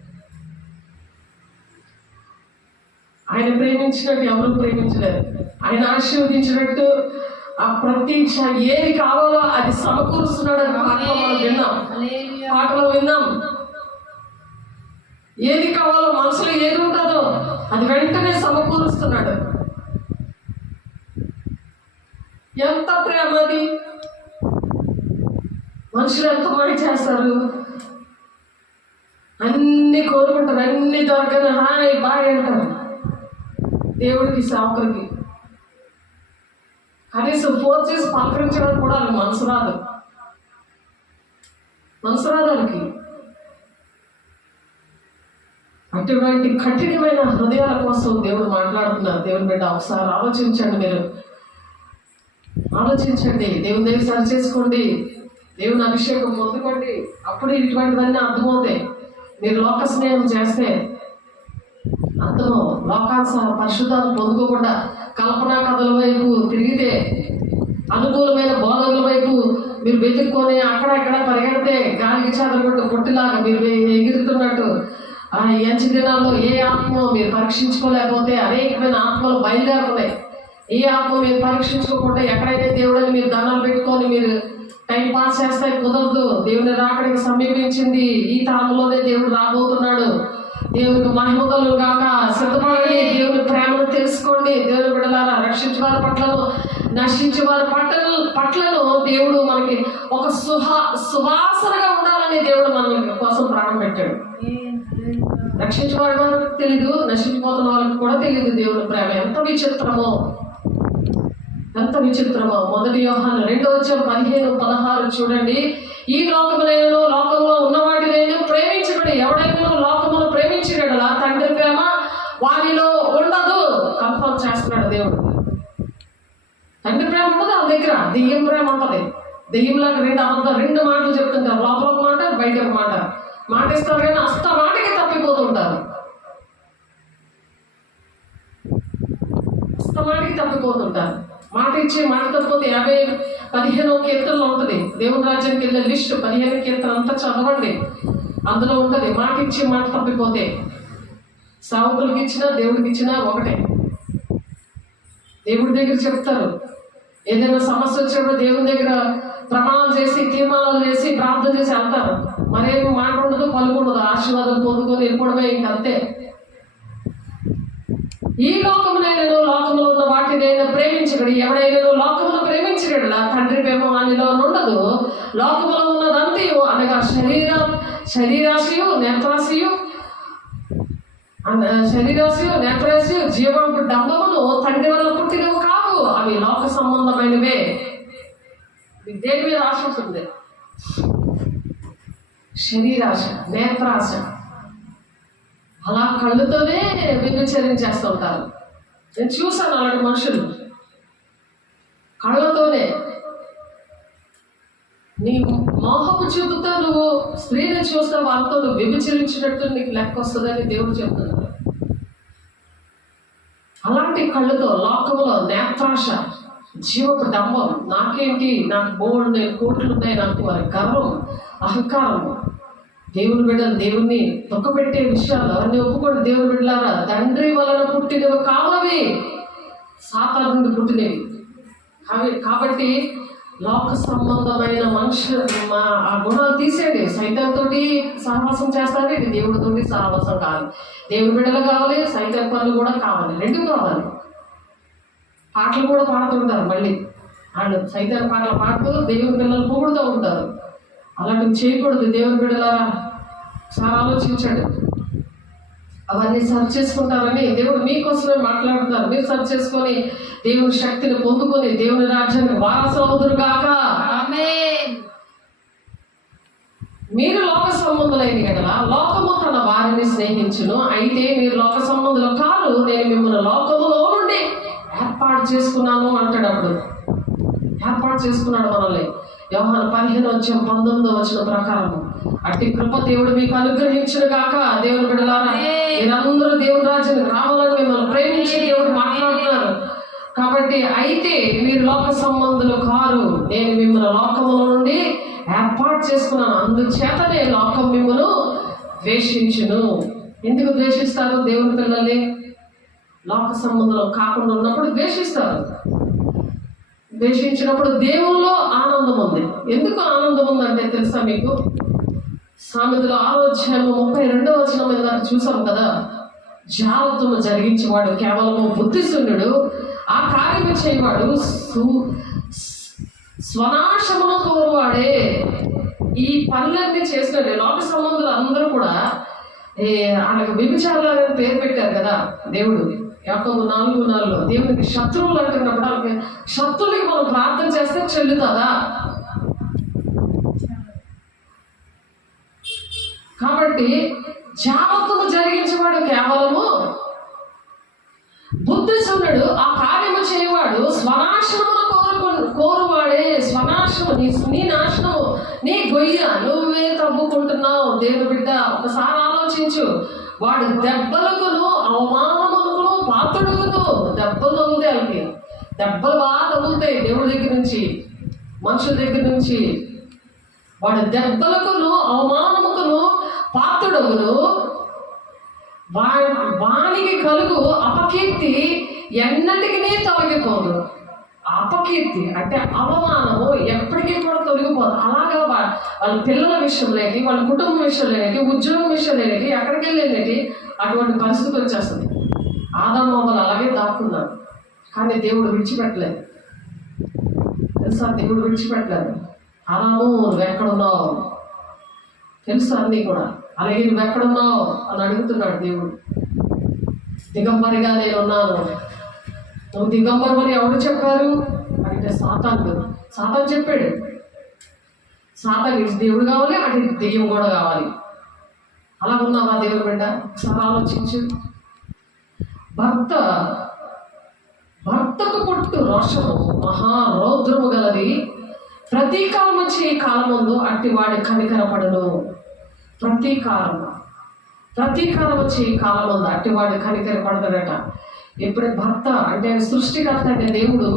ఆయన ప్రేమించినట్టు ఎవరు ప్రేమించలేరు. ఆయన ఆశీర్వదించినట్టు ఆ ప్రతి ఏది కావాలో అది సమకూరుస్తున్నాడని పాటలో విన్నాం. ఏది కావాలో మనసులో ఏది ఉంటుందో అది వెంటనే సమకూరుస్తున్నాడు. ఎంత ప్రేమ అది! మనుషులు ఎంత మాట చేస్తారు, అన్ని కోరుకుంటారు, అన్ని దొరకని హాయ్ బాయ్ అంటారు. దేవుడికి సేవకుడికి కనీసం ఫోన్ చేసి పలకరించడానికి కూడా వాళ్ళకి మనసు రాదు వాళ్ళకి. అటువంటి కఠినమైన హృదయాల కోసం దేవుడు మాట్లాడుతున్నారు. దేవుని బిడ్డ ఒకసారి ఆలోచించండి, మీరు ఆలోచించండి, దేవుని దగ్గర సరి చేసుకోండి, దేవుని అభిషేకం పొందుకోండి. అప్పుడు ఇటువంటివన్నీ అర్థమవుతాయి. మీరు లోక స్నేహం చేస్తే అర్థమో, పరిశుద్ధాన్ని పొందుకోకుండా కల్పనా కథల వైపు తిరిగితే, అనుకూలమైన బోధకుల వైపు మీరు వెతుక్కొని అక్కడ పరిగెడితే గాలికి చాదరగొట్టు పొట్టిలాగా మీరు ఎగురుతున్నట్టు ఆ ఎంచి దినాల్లో ఏ ఆత్మ మీరు పరీక్షించుకోలేకపోతే అనేకమైన ఆత్మలు బయలుదేరుతున్నాయి. ఏ ఆత్మ మీరు పరీక్షించుకోకుండా ఎక్కడైతే దేవుడని మీరు దండాలు పెట్టుకొని మీరు టైం పాస్ చేస్తే కుదరదు. దేవుని రాకడికి సమీపించింది. ఈ తరంలోనే దేవుడు రాబోతున్నాడు. దేవునికి మహిమ కలుగును గాక. సిద్ధపడండి, దేవుని ప్రేమను తెలుసుకోండి. దేవుని బిడ్డలారా, రక్షించే వారి పట్లను నశించే వారి పట్లను దేవుడు మనకి ఒక సువాసనగా ఉండాలని దేవుడు మన కోసం ప్రాణం పెట్టాడు. రక్షించే వారికి తెలీదు, నశించిపోతున్న వాళ్ళకి కూడా తెలియదు దేవుని ప్రేమ ఎంత విచిత్రమో. మొదటి యోహాను 2వ అధ్యాయం 15-16 చూడండి. ఈ లోకమునైనను లోకంలో ఉన్న వాటినైనా ప్రేమించబడి ఎవడైనా లోకమును ప్రేమించగలడా తండ్రి ప్రేమ వారిలో ఉండదు. కన్ఫర్మ్ చేస్తున్నాడు దేవుడు. తండ్రి ప్రేమ ఉండదు వాళ్ళ దగ్గర, దెయ్యం ప్రేమ ఉంటుంది. దెయ్యంలాగా రెండు మాటలు చెప్తుంటారు. లోపల ఒక మాట, బయట ఒక మాట ఇస్తారు, కానీ అస్త మాటకి తప్పిపోతుంటారు. మాట ఇచ్చి మాట తప్పిపోతే 15వ కీర్తనలో ఉంటుంది. దేవుని రాజ్యానికి వెళ్ళే లిస్ట్ 15 కీర్తన అంతా చదవండి, అందులో ఉంటుంది. మాట ఇచ్చి మాట తప్పిపోతే సావుకులకి ఇచ్చినా దేవుడికి ఇచ్చినా ఒకటే. దేవుడి దగ్గర చెప్తారు, ఏదైనా సమస్య వచ్చినప్పుడు దేవుని దగ్గర ప్రమాణాలు చేసి తీర్మానాలు చేసి ప్రార్థన చేసి వెళ్తారు. మరేమో మాట ఉండదు, పలుకు ఉండదు, ఆశీర్వాదం పొందుకొని వెళ్ళిపోవడమే ఇంకంతే. ఈ లోకమునైనను లోకములో ఉన్న వాటినైనా ప్రేమించగడు. ఎవడైనా లోకమును ప్రేమించగడలా తండ్రి ప్రేమ వానిలో ఉండదు. లోకములో ఉన్నదంతయు అనగా శరీరాశయు నేత్రాశయు జీవపు డంబమును తండ్రి వల్ల పుట్టినవి కావు. అవి లోక సంబంధమైనవే. దేని మీద ఆశ ఉంటుంది? శరీరాశ, నేత్రాశ. అలా కళ్ళుతోనే వ్యభిచారం చేస్తూ ఉంటారు. నేను చూశాను అలాంటి మనుషులు. కళ్ళతోనే నీ మోహపు చూపుతో నువ్వు స్త్రీని చూస్తే వాళ్ళతో నువ్వు వ్యభిచరించినట్టు నీకు లెక్క వస్తుందని దేవుడు చెప్తున్నాడు. అలాంటి కళ్ళుతో లోకంలో నేత్రాశ, జీవపు డంబం, నాకేంటి, నాకు బోర్డు, నేను కోట్లు ఉన్నాయి, నాకు వారి గర్వం, అహంకారం, దేవుని బిడ్డలు దేవుణ్ణి తొక్కబెట్టే విషయాలు అవన్నీ ఒప్పుకోండి. దేవుని బిడ్డలారా, తండ్రి వలన పుట్టినవి కావవి, సాతాను నుండి పుట్టినవి కాబట్టి లోక సంబంధమైన ఆ గుణాలు తీసేయండి. సైతాన్తోటి సహవాసం చేస్తారు, ఇది దేవుడితోటి సహవాసం కావాలి. దేవుని బిడ్డలు కావాలి, సైతాన్ పనులు కూడా కావాలి, రెండు కావాలి. పాటలు కూడా పాడుతుంటారు, మళ్ళీ వాళ్ళు సైతాన్ పాటలు పాడుతూ దేవుని పిల్లలు పొగుడుతూ ఉంటారు. అలాంటివి చేయకూడదు. దేవుని బిడ్డలారా, చాలా ఆలోచించండి. అవన్నీ సర్చ్ చేసుకుంటారని దేవుడు మీకోసమే మాట్లాడుతున్నారు. మీరు సర్చ్ చేసుకొని దేవుని శక్తిని పొందుకొని దేవుని రాజ్యాన్ని వారసులు అవుదురు గాక. మీరు లోక సంబంధులైన కదా లోకము తన వారిని స్నేహించును. అయితే మీరు లోక సంబంధులు కాదు, నేను మిమ్మల్ని లోకములో నుండి ఏర్పాటు చేసుకున్నాను అంటాడు. అప్పుడు ఏర్పాటు చేసుకున్నాడు మనల్ని. యోహాను 15:19 ప్రకారం అట్టి కృప దేవుడు మీకు అనుగ్రహించును గాక. దేవుని బిడ్డలారా, మీరందరూ దేవుని రాజ్యానికి రావాలని మిమ్మల్ని ప్రేమించి దేవుడు మాట్లాడుతున్నారు. కాబట్టి అయితే మీరు లోక సంబంధులు కారు, నేను మిమ్మల్ని లోకముల నుండి ఏర్పాటు చేసుకున్నాను. అందుచేతనే లోకం మిమ్మల్ని ద్వేషించును. ఎందుకు ద్వేషిస్తారు? దేవుని పిల్లల్ని లోక సంబంధులు కాకుండా ఉన్నప్పుడు ద్వేషిస్తారు. ద్వేషించినప్పుడు దేవుల్లో ఆనందం ఉంది. ఎందుకు ఆనందం ఉందంటే తెలుసా మీకు? సామెతలు 6:32 మీద చూసాం కదా. జాగ్రత్తను జరిగించేవాడు కేవలము బుద్ధిశూన్యుడు, ఆ కార్యము చేయవాడు స్వనాశమును కోరువాడే. ఈ పనులన్నీ చేసినట్టు లోక సంబంధులు అందరూ కూడా వాళ్ళకి వ్యభిచారులని పేరు పెట్టారు కదా దేవుడు. యాకోబు 4:4 దేవునికి శత్రువులు అంటున్నప్పుడు వాళ్ళకి శత్రువులకి మనం ప్రార్థన చేస్తే చెల్లుతుందా? కాబట్టి జాగ్రత్తను జరిగించేవాడు కేవలము బుద్ధిశూన్యుడు, ఆ కార్యము చేయవాడు స్వనాశనమును కోరువాడే. స్వనాశము, నీ నాశనము, నీ గొయ్య నువ్వే తవ్వుకుంటున్నావు. దేవుని బిడ్డ ఒకసారి ఆలోచించు. వాడు దెబ్బలకును అవమానములకు పాత్రుడును. దెబ్బలు తగులుతాయి, వాళ్ళకి దెబ్బలు బాగా తగులుతాయి దేవుడి దగ్గర నుంచి, మనుషుల దగ్గర నుంచి. వాడు దెబ్బలకును అవమానముకును పాత్రుడును. వానికి కలుగు అపకీర్తి ఎన్నటికీ తొలగిపోదు. అపకీర్తి అంటే అవమానము ఎప్పటికీ కూడా తొలగిపోదు. అలాగా వాళ్ళ పిల్లల విషయంలోకి, వాళ్ళ కుటుంబం విషయంలోకి, ఉద్యోగం విషయంలోకి, ఎక్కడికి వెళ్ళేటి అటువంటి పరిస్థితి వచ్చేస్తుంది. ఆదాము అవ్వలు అలాగే దాక్కున్నారు, కానీ దేవుడు విడిచిపెట్టలేదు. తెలుసా? దేవుడు విడిచిపెట్టలేదు. ఆదాము నువ్వు ఎక్కడున్నావు తెలుసా? అన్నీ కూడా అలాగే నువ్వు ఎక్కడున్నావు అని అడుగుతున్నాడు దేవుడు. దిగంబరిగా నేను ఉన్నాను. నువ్వు దిగంబరు అని ఎవరు చెప్పారు అంటే సాతాను చెప్పాడు. సాతాను దేవుడు కావాలి, అటు దెయ్యం కూడా కావాలి. అలా ఉన్నావా దేవుడు బిడ్డ? ఒకసారి ఆలోచించు. భర్తకు పుట్టు రోషము మహారౌద్రము గలది, ప్రతీకారం వచ్చే ఈ కాలం ముందు అట్టివాడి కనికరపడను. ప్రతీకారం వచ్చే ఈ కాలం ముందు అట్టివాడి కనికరపడతాడట. ఎప్పుడే భర్త అంటే సృష్టికర్త అంటే దేవుడు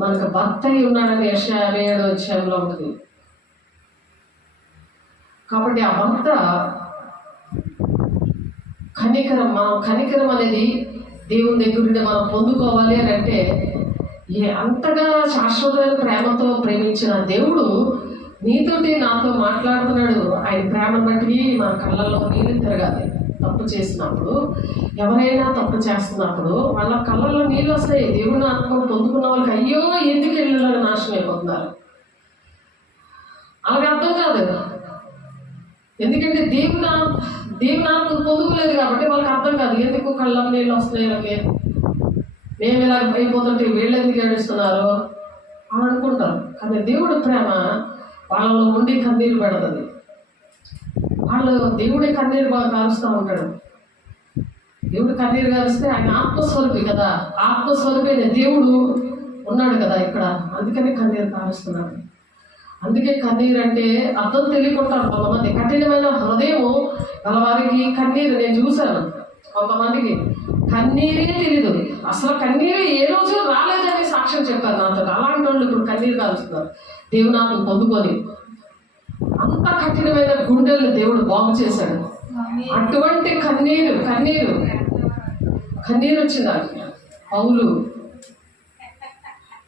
మనకు భర్త అయి ఉన్నాడని యెషయా 57:7 ఉంటుంది. కాబట్టి ఆ భర్త కనికరం అనేది దేవుని దగ్గర నుండి మనం పొందుకోవాలి అని అంటే అంతగా శాశ్వతమైన ప్రేమతో ప్రేమించిన దేవుడు నీతోటి నాతో మాట్లాడుతున్నాడు. ఆయన ప్రేమను బట్టి మన కళ్ళల్లో నీళ్ళు తిరగాలి. తప్పు చేసినప్పుడు, ఎవరైనా తప్పు చేస్తున్నప్పుడు వాళ్ళ కళ్ళల్లో నీళ్ళు వస్తాయి. దేవుని ఆత్మను పొందుకున్న వాళ్ళకి అయ్యో ఎందుకు వెళ్ళాలని నాశనం అయిపోతున్నారు. అలాగే అర్థం కాదు. ఎందుకంటే దేవుని ఆత్మను పొందుకోలేదు కాబట్టి వాళ్ళకి అర్థం కాదు. ఎందుకు కళ్ళల్లో నీళ్ళు వస్తున్నాయి వాళ్ళకి, మేము ఇలా అయిపోతుంటే వీళ్ళు ఎందుకు ఏడుస్తున్నారు అని అనుకుంటారు. కానీ దేవుడి ప్రేమ వాళ్ళలో ఉండి కన్నీరు పెడుతుంది. వాళ్ళు దేవుడి కన్నీరు బాగా కారుస్తూ ఉంటాడు. దేవుడు కన్నీరు కారిస్తే ఆయన ఆత్మస్వరూపి కదా, ఆత్మస్వరూపి అయిన దేవుడు ఉన్నాడు కదా ఇక్కడ, అందుకని కన్నీరు కారుస్తున్నాడు. అందుకే కన్నీరు అంటే అర్థం తెలియకుంటారు కొంతమంది. కఠినమైన హృదయం గలవారికి కన్నీరు నేను చూశాను. కొంతమందికి కన్నీరే తెలీదు, అసలు కన్నీరు ఏ రోజు రాలేదని సాక్ష్యం చెప్పారు నాతో. అలాంటి వాళ్ళు ఇప్పుడు కన్నీరు కాలుస్తున్నారు దేవునాథం పొందుకొని. అంత కఠినమైన గుండెలు దేవుడు బాగు చేశాడు. అటువంటి కన్నీరు వచ్చింది పౌలు,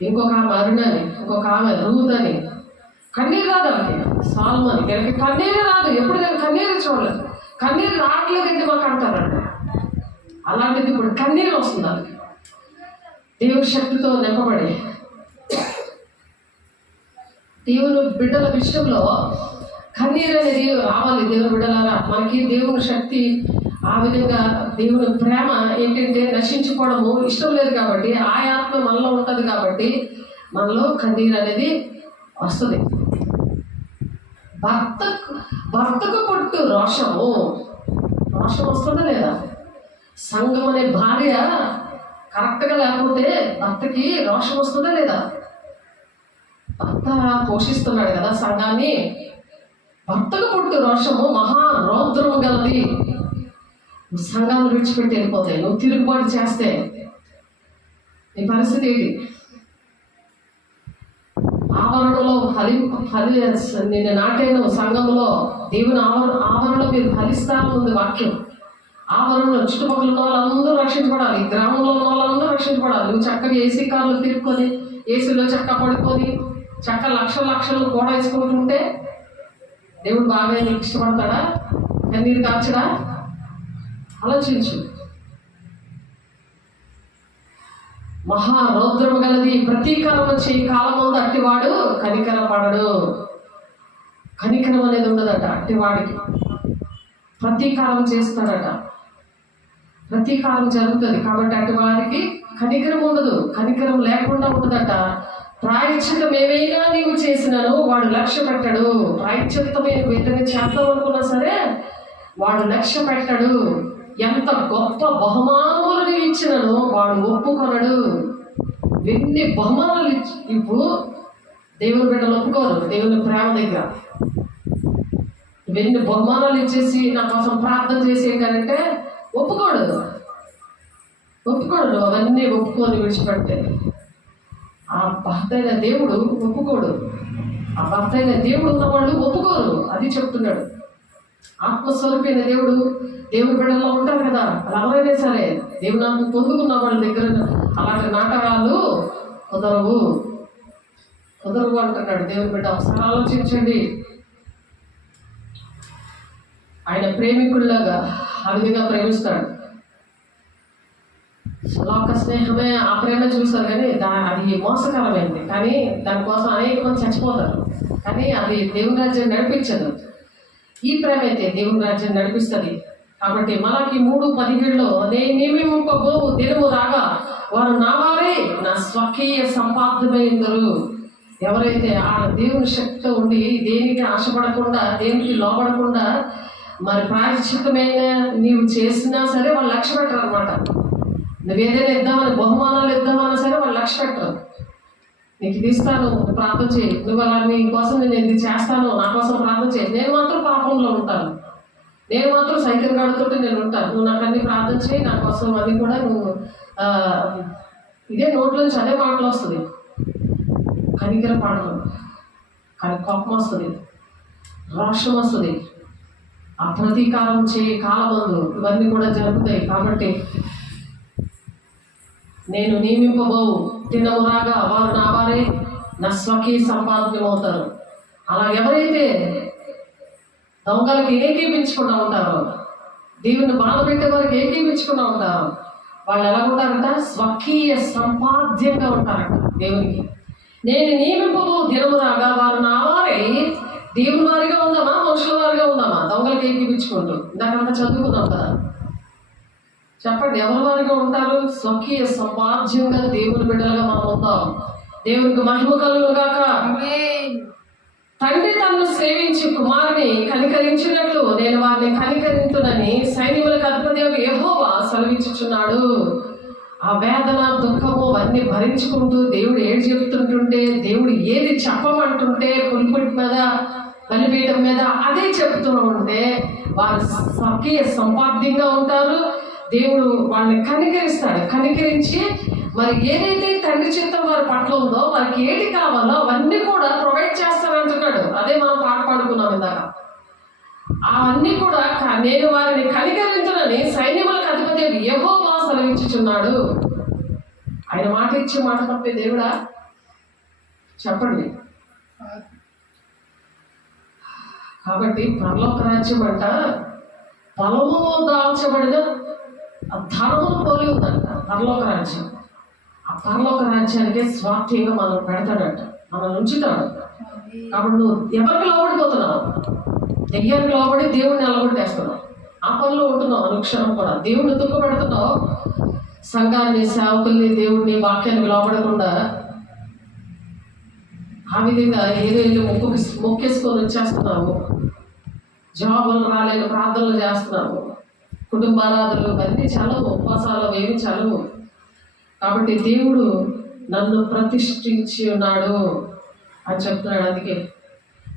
ఇంకొక ఆమె అరుణని, ఇంకొక ఆమె రూత్ అని. కన్నీరు రాదు వాళ్ళకి. సాల్మన్ వీళ్ళకి కన్నీరు రాదు. ఎప్పుడు నేను కన్నీరు చూడలేదు. కన్నీరు రావట్లేదండి మాకు అంటారంట. అలాంటిది ఇప్పుడు కన్నీరు వస్తుంది వాళ్ళకి, దేవుడి శక్తితో నింపబడి. దేవుని బిడ్డల విషయంలో కన్నీరు అనేది రావాలి. దేవుని బిడ్డలారా, మనకి దేవుని శక్తి ఆ విధంగా, దేవుని ప్రేమ ఏంటంటే నశించుకోవడము ఇష్టం లేదు కాబట్టి, ఆ ఆత్మ మనలో ఉంటుంది కాబట్టి మనలో కన్నీరు అనేది వస్తుంది. భర్తకు పుట్టు రోషం వస్తుందా లేదా? సంఘం అనే భార్య కరెక్ట్గా లేకపోతే భర్తకి రోషం వస్తుందా లేదా? భర్త పోషిస్తున్నాడు కదా సంఘాన్ని. భర్తకు పుట్టు రోషము మహా రౌద్రము గలది. సంఘాన్ని విడిచిపెట్టి వెళ్ళిపోతాయి. నువ్వు తిరుగుబాటు చేస్తే నీ పరిస్థితి ఏంటి? ఆవరణలో నేను నాటేను సంఘంలో, దేవుని ఆవరణలో మీరు ఫలిస్తాను ఉంది వాక్యం. ఆవరణలో చుట్టుపక్కల ఉన్న వాళ్ళందరూ రక్షించబడాలి, గ్రామంలో ఉన్న వాళ్ళందరూ రక్షించబడాలి. నువ్వు చక్కగా ఏసీ కార్లు తిరుక్కొని, ఏసీలో చక్క పడుకొని, చక్క లక్షలు కూడా వేసుకుంటుంటే దేవుడు బాగా నీకు ఇష్టపడతాడా? కన్నీరు కార్చడా? ఆలోచించు. మహారౌద్రము గలది, ప్రతీకారం వచ్చే ఈ కాలం ముందు అట్టివాడు కనికరపడడు. కనికరం అనేది ఉండదట అట్టివాడికి. ప్రతీకారం చేస్తాడట, ప్రతీకారం జరుగుతుంది కాబట్టి అట్టివాడికి కనికరం ఉండదు. కనికరం లేకుండా ఉండదట. ప్రాయశ్చిత్తం ఏమైనా నీవు చేసినాను వాడు లక్ష్య పెట్టడు. ప్రాయశ్చిత్తమే ఏదైనా చేద్దాం అనుకున్నా సరే వాడు లక్ష్య పెట్టడు. ఎంత గొప్ప బహుమానములు నీవు ఇచ్చినను వాడు ఒప్పుకొనడు. ఎన్ని బహుమానాలు ఇప్పుడు దేవుని బిడ్డలు ఒప్పుకోరు. దేవుని ప్రేమ దగ్గర ఎన్ని బహుమానాలు ఇచ్చేసి నా కోసం ప్రార్థన చేసి ఏంటంటే ఒప్పుకోడు. అవన్నీ ఒప్పుకొని విడిచిపెడితే ఆ భర్త అయిన దేవుడు ఒప్పుకోడు. ఆ భర్త అయిన దేవుడు ఉన్నవాళ్ళు ఒప్పుకోరు. అది చెప్తున్నాడు. ఆత్మస్వరూపైన దేవుడు దేవుని బిడ్డల్లో ఉంటారు కదా, అది ఎవరైనా సరే దేవుడు నాకు పొందుకున్న వాళ్ళ దగ్గర అలాంటి నాటకాలు కుదరవు అంటున్నాడు దేవుని బిడ్డ. ఒకసారి ఆలోచించండి. ఆయన ప్రేమికుల్లాగా ఆ విధంగా ప్రేమిస్తాడు. లోక స్నేహమే ఆ ప్రేమ చూస్తారు కానీ అది మోసకరమైంది. కానీ దానికోసం అనేక మంది చచ్చిపోతారు. కానీ అది దేవుని రాజ్యం నడిపించదు. ఈ ప్రేమ అయితే దేవుని రాజ్యం నడిపిస్తుంది. కాబట్టి మలాకి 3:17 నేనేమేమోబోవు దినము రాగా వారు నా వారే నా స్వకీయ సంపాద్యమైందరు. ఎవరైతే ఆ దేవుని శక్తితో ఉండి దేనికి ఆశపడకుండా, దేనికి లోపడకుండా, మరి ప్రాయశ్చిత్తమైన నీవు చేసినా సరే వాళ్ళు లక్ష్య పెట్టరు అనమాట. నువ్వేదైనా ఇద్దామని, బహుమానాలు ఇద్దామన్నా సరే వాళ్ళు లక్ష్య పెట్టరు. నీకు ఇది ఇస్తాను, ప్రార్థన చేయి, నువ్వు అలా నీ కోసం నేను ఇది చేస్తాను, నా కోసం ప్రార్థన చేయి. నేను మాత్రం పాపంలో ఉంటాను, నేను మాత్రం సైకిల్ కడుతుంటే నేను ఉంటాను, నువ్వు నాకు అన్ని ప్రార్థన చేయి నా కోసం. అది కూడా నువ్వు ఇదే నోట్లోంచి అదే మాటలు వస్తుంది. కనికర పాటలు, కానీ కోపం వస్తుంది, రోషం వస్తుంది, ఆ ప్రతీకారం చేయి కాలమందు ఇవన్నీ కూడా జరుగుతాయి. కాబట్టి నేను నియమింపబోవు దినము రాగా వారు నా వారే నా స్వకీయ సంపాదనమవుతారు. అలా ఎవరైతే దొంగలకి ఏకీపించకుండా ఉంటారో, దేవుని బాధ పెట్టే వారికి ఏకీపించకుండా ఉంటారు. వాళ్ళు ఎలా ఉంటారంట? స్వకీయ సంపాద్యంగా ఉంటారంట. దేవునికి నేను నియమింపబో దినము రాగా వారు నా వారై దేవుని వారిగా ఉందామా, మనుషుల వారిగా ఉందామా? దొంగలకి ఏకీపించుకుంటూ ఇందాకంతా చదువుకున్నాం కదా. చెప్పండి, ఎవరి వారిగా ఉంటారు? స్వకీయ సంపాద్యంగా దేవుని బిడ్డలుగా మనం ఉందాం. దేవునికి మహిమ కలుగును గాక. తండ్రి తనను సేవించి కుమారుని కనికరించినట్లు నేను వారిని కనికరించునని సైన్యములకు అధిపతి యెహోవా సెలవిచ్చుచున్నాడు. ఆ వేదన, దుఃఖము అన్నీ భరించుకుంటూ దేవుడు ఏడు చెప్తుంటుంటే, దేవుడు ఏది చెప్పమంటుంటే పులిపొట్టి మీద, బలిపీఠం మీద అదే చెప్తూ ఉంటే వారు స్వకీయ సంపాద్యంగా ఉంటారు. దేవుడు వాళ్ళని కనికరిస్తాడు. కనికరించి మరి ఏదైతే తండ్రి చిత్తం వారి పట్ల ఉందో, వారికి ఏది కావాలో అవన్నీ కూడా ప్రొవైడ్ చేస్తానంటున్నాడు. అదే మనం పాట పాడుకున్నాం ఇందాక. అవన్నీ కూడా నేను వారిని కనికరించునని సైన్యములకు అధిపతి యెహోవా సెలవిచ్చుచున్నాడు. ఆయన మాట ఇచ్చే మాట తప్పే దేవుడా? చెప్పండి. కాబట్టి పరలోక రాజ్యం అంట పొలము దాల్చబడిన ధనము పోలి ఉందంట పరలోక రాజ్యం. ఆ పరలోక రాజ్యానికి స్వార్థ్యంగా మనం పెడతాడంట, మనం ఉంచుతాడు. కాబట్టి నువ్వు ఎవరికి లోబడిపోతున్నావు? దెయ్యానికి లోబడి దేవుడిని నిలబొట్టేస్తున్నావు. ఆ పనిలో ఉంటున్నావు అనుక్షణం కూడా. దేవుడిని దుఃఖపెడుతున్నావు. సంఘాన్ని, సేవకుల్ని, దేవుడిని, వాక్యానికి లోబడకుండా ఆ విధంగా ఏదో మొక్కేసుకొని వచ్చేస్తున్నాము. జాబులు రాలేని ప్రార్థనలు చేస్తున్నాము. కుటుంబారాధనలు అన్నీ చలవు, ఉపవాసాలు ఏమి చలవు. కాబట్టి దేవుడు నన్ను ప్రతిష్ఠించి ఉన్నాడు అని చెప్తున్నాడు. అందుకే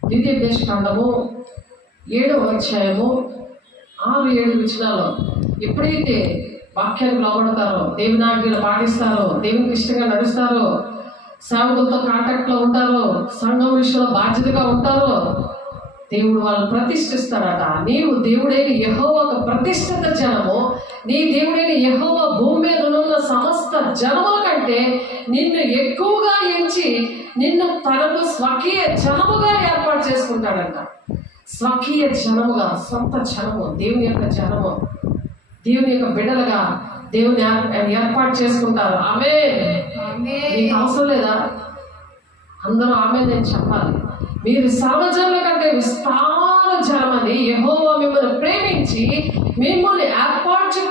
ద్వితీయోపదేశకాండము 7వ అధ్యాయము 6-7 వచనాల్లో ఎప్పుడైతే వాక్యానికి లోబడతారో, దేవుని ఆజ్ఞలు పాటిస్తారో, దేవునికి ఇష్టంగా నడుస్తారో, సేవకులతో కాంటాక్ట్లో ఉంటారో, సంఘం విషయంలో బాధ్యతగా ఉంటారో, దేవుడు వాళ్ళని ప్రతిష్ఠిస్తాడట. నీవు దేవుడైన యెహోవాకు ప్రతిష్ఠిత జనము. నీ దేవుడైన యెహోవా భూమి మీద ఉన్న సమస్త జనముల కంటే నిన్ను ఎక్కువగా ఎంచి నిన్ను తనకు స్వకీయ జనముగా ఏర్పాటు చేసుకుంటాడంట. స్వకీయ జనముగా, సొంత జనము, దేవుని యొక్క జనము, దేవుని యొక్క బిడ్డలుగా దేవుని ఏర్పాటు చేసుకుంటారు. ఆమె నీకు అవసరం లేదా? అందరూ ఆమె నేను చెప్పాలి. మీరు సర్వజనుల కంటే విస్తార జనమని యెహోవా మిమ్మల్ని ప్రేమించి మిమ్మల్ని ఏర్పాటు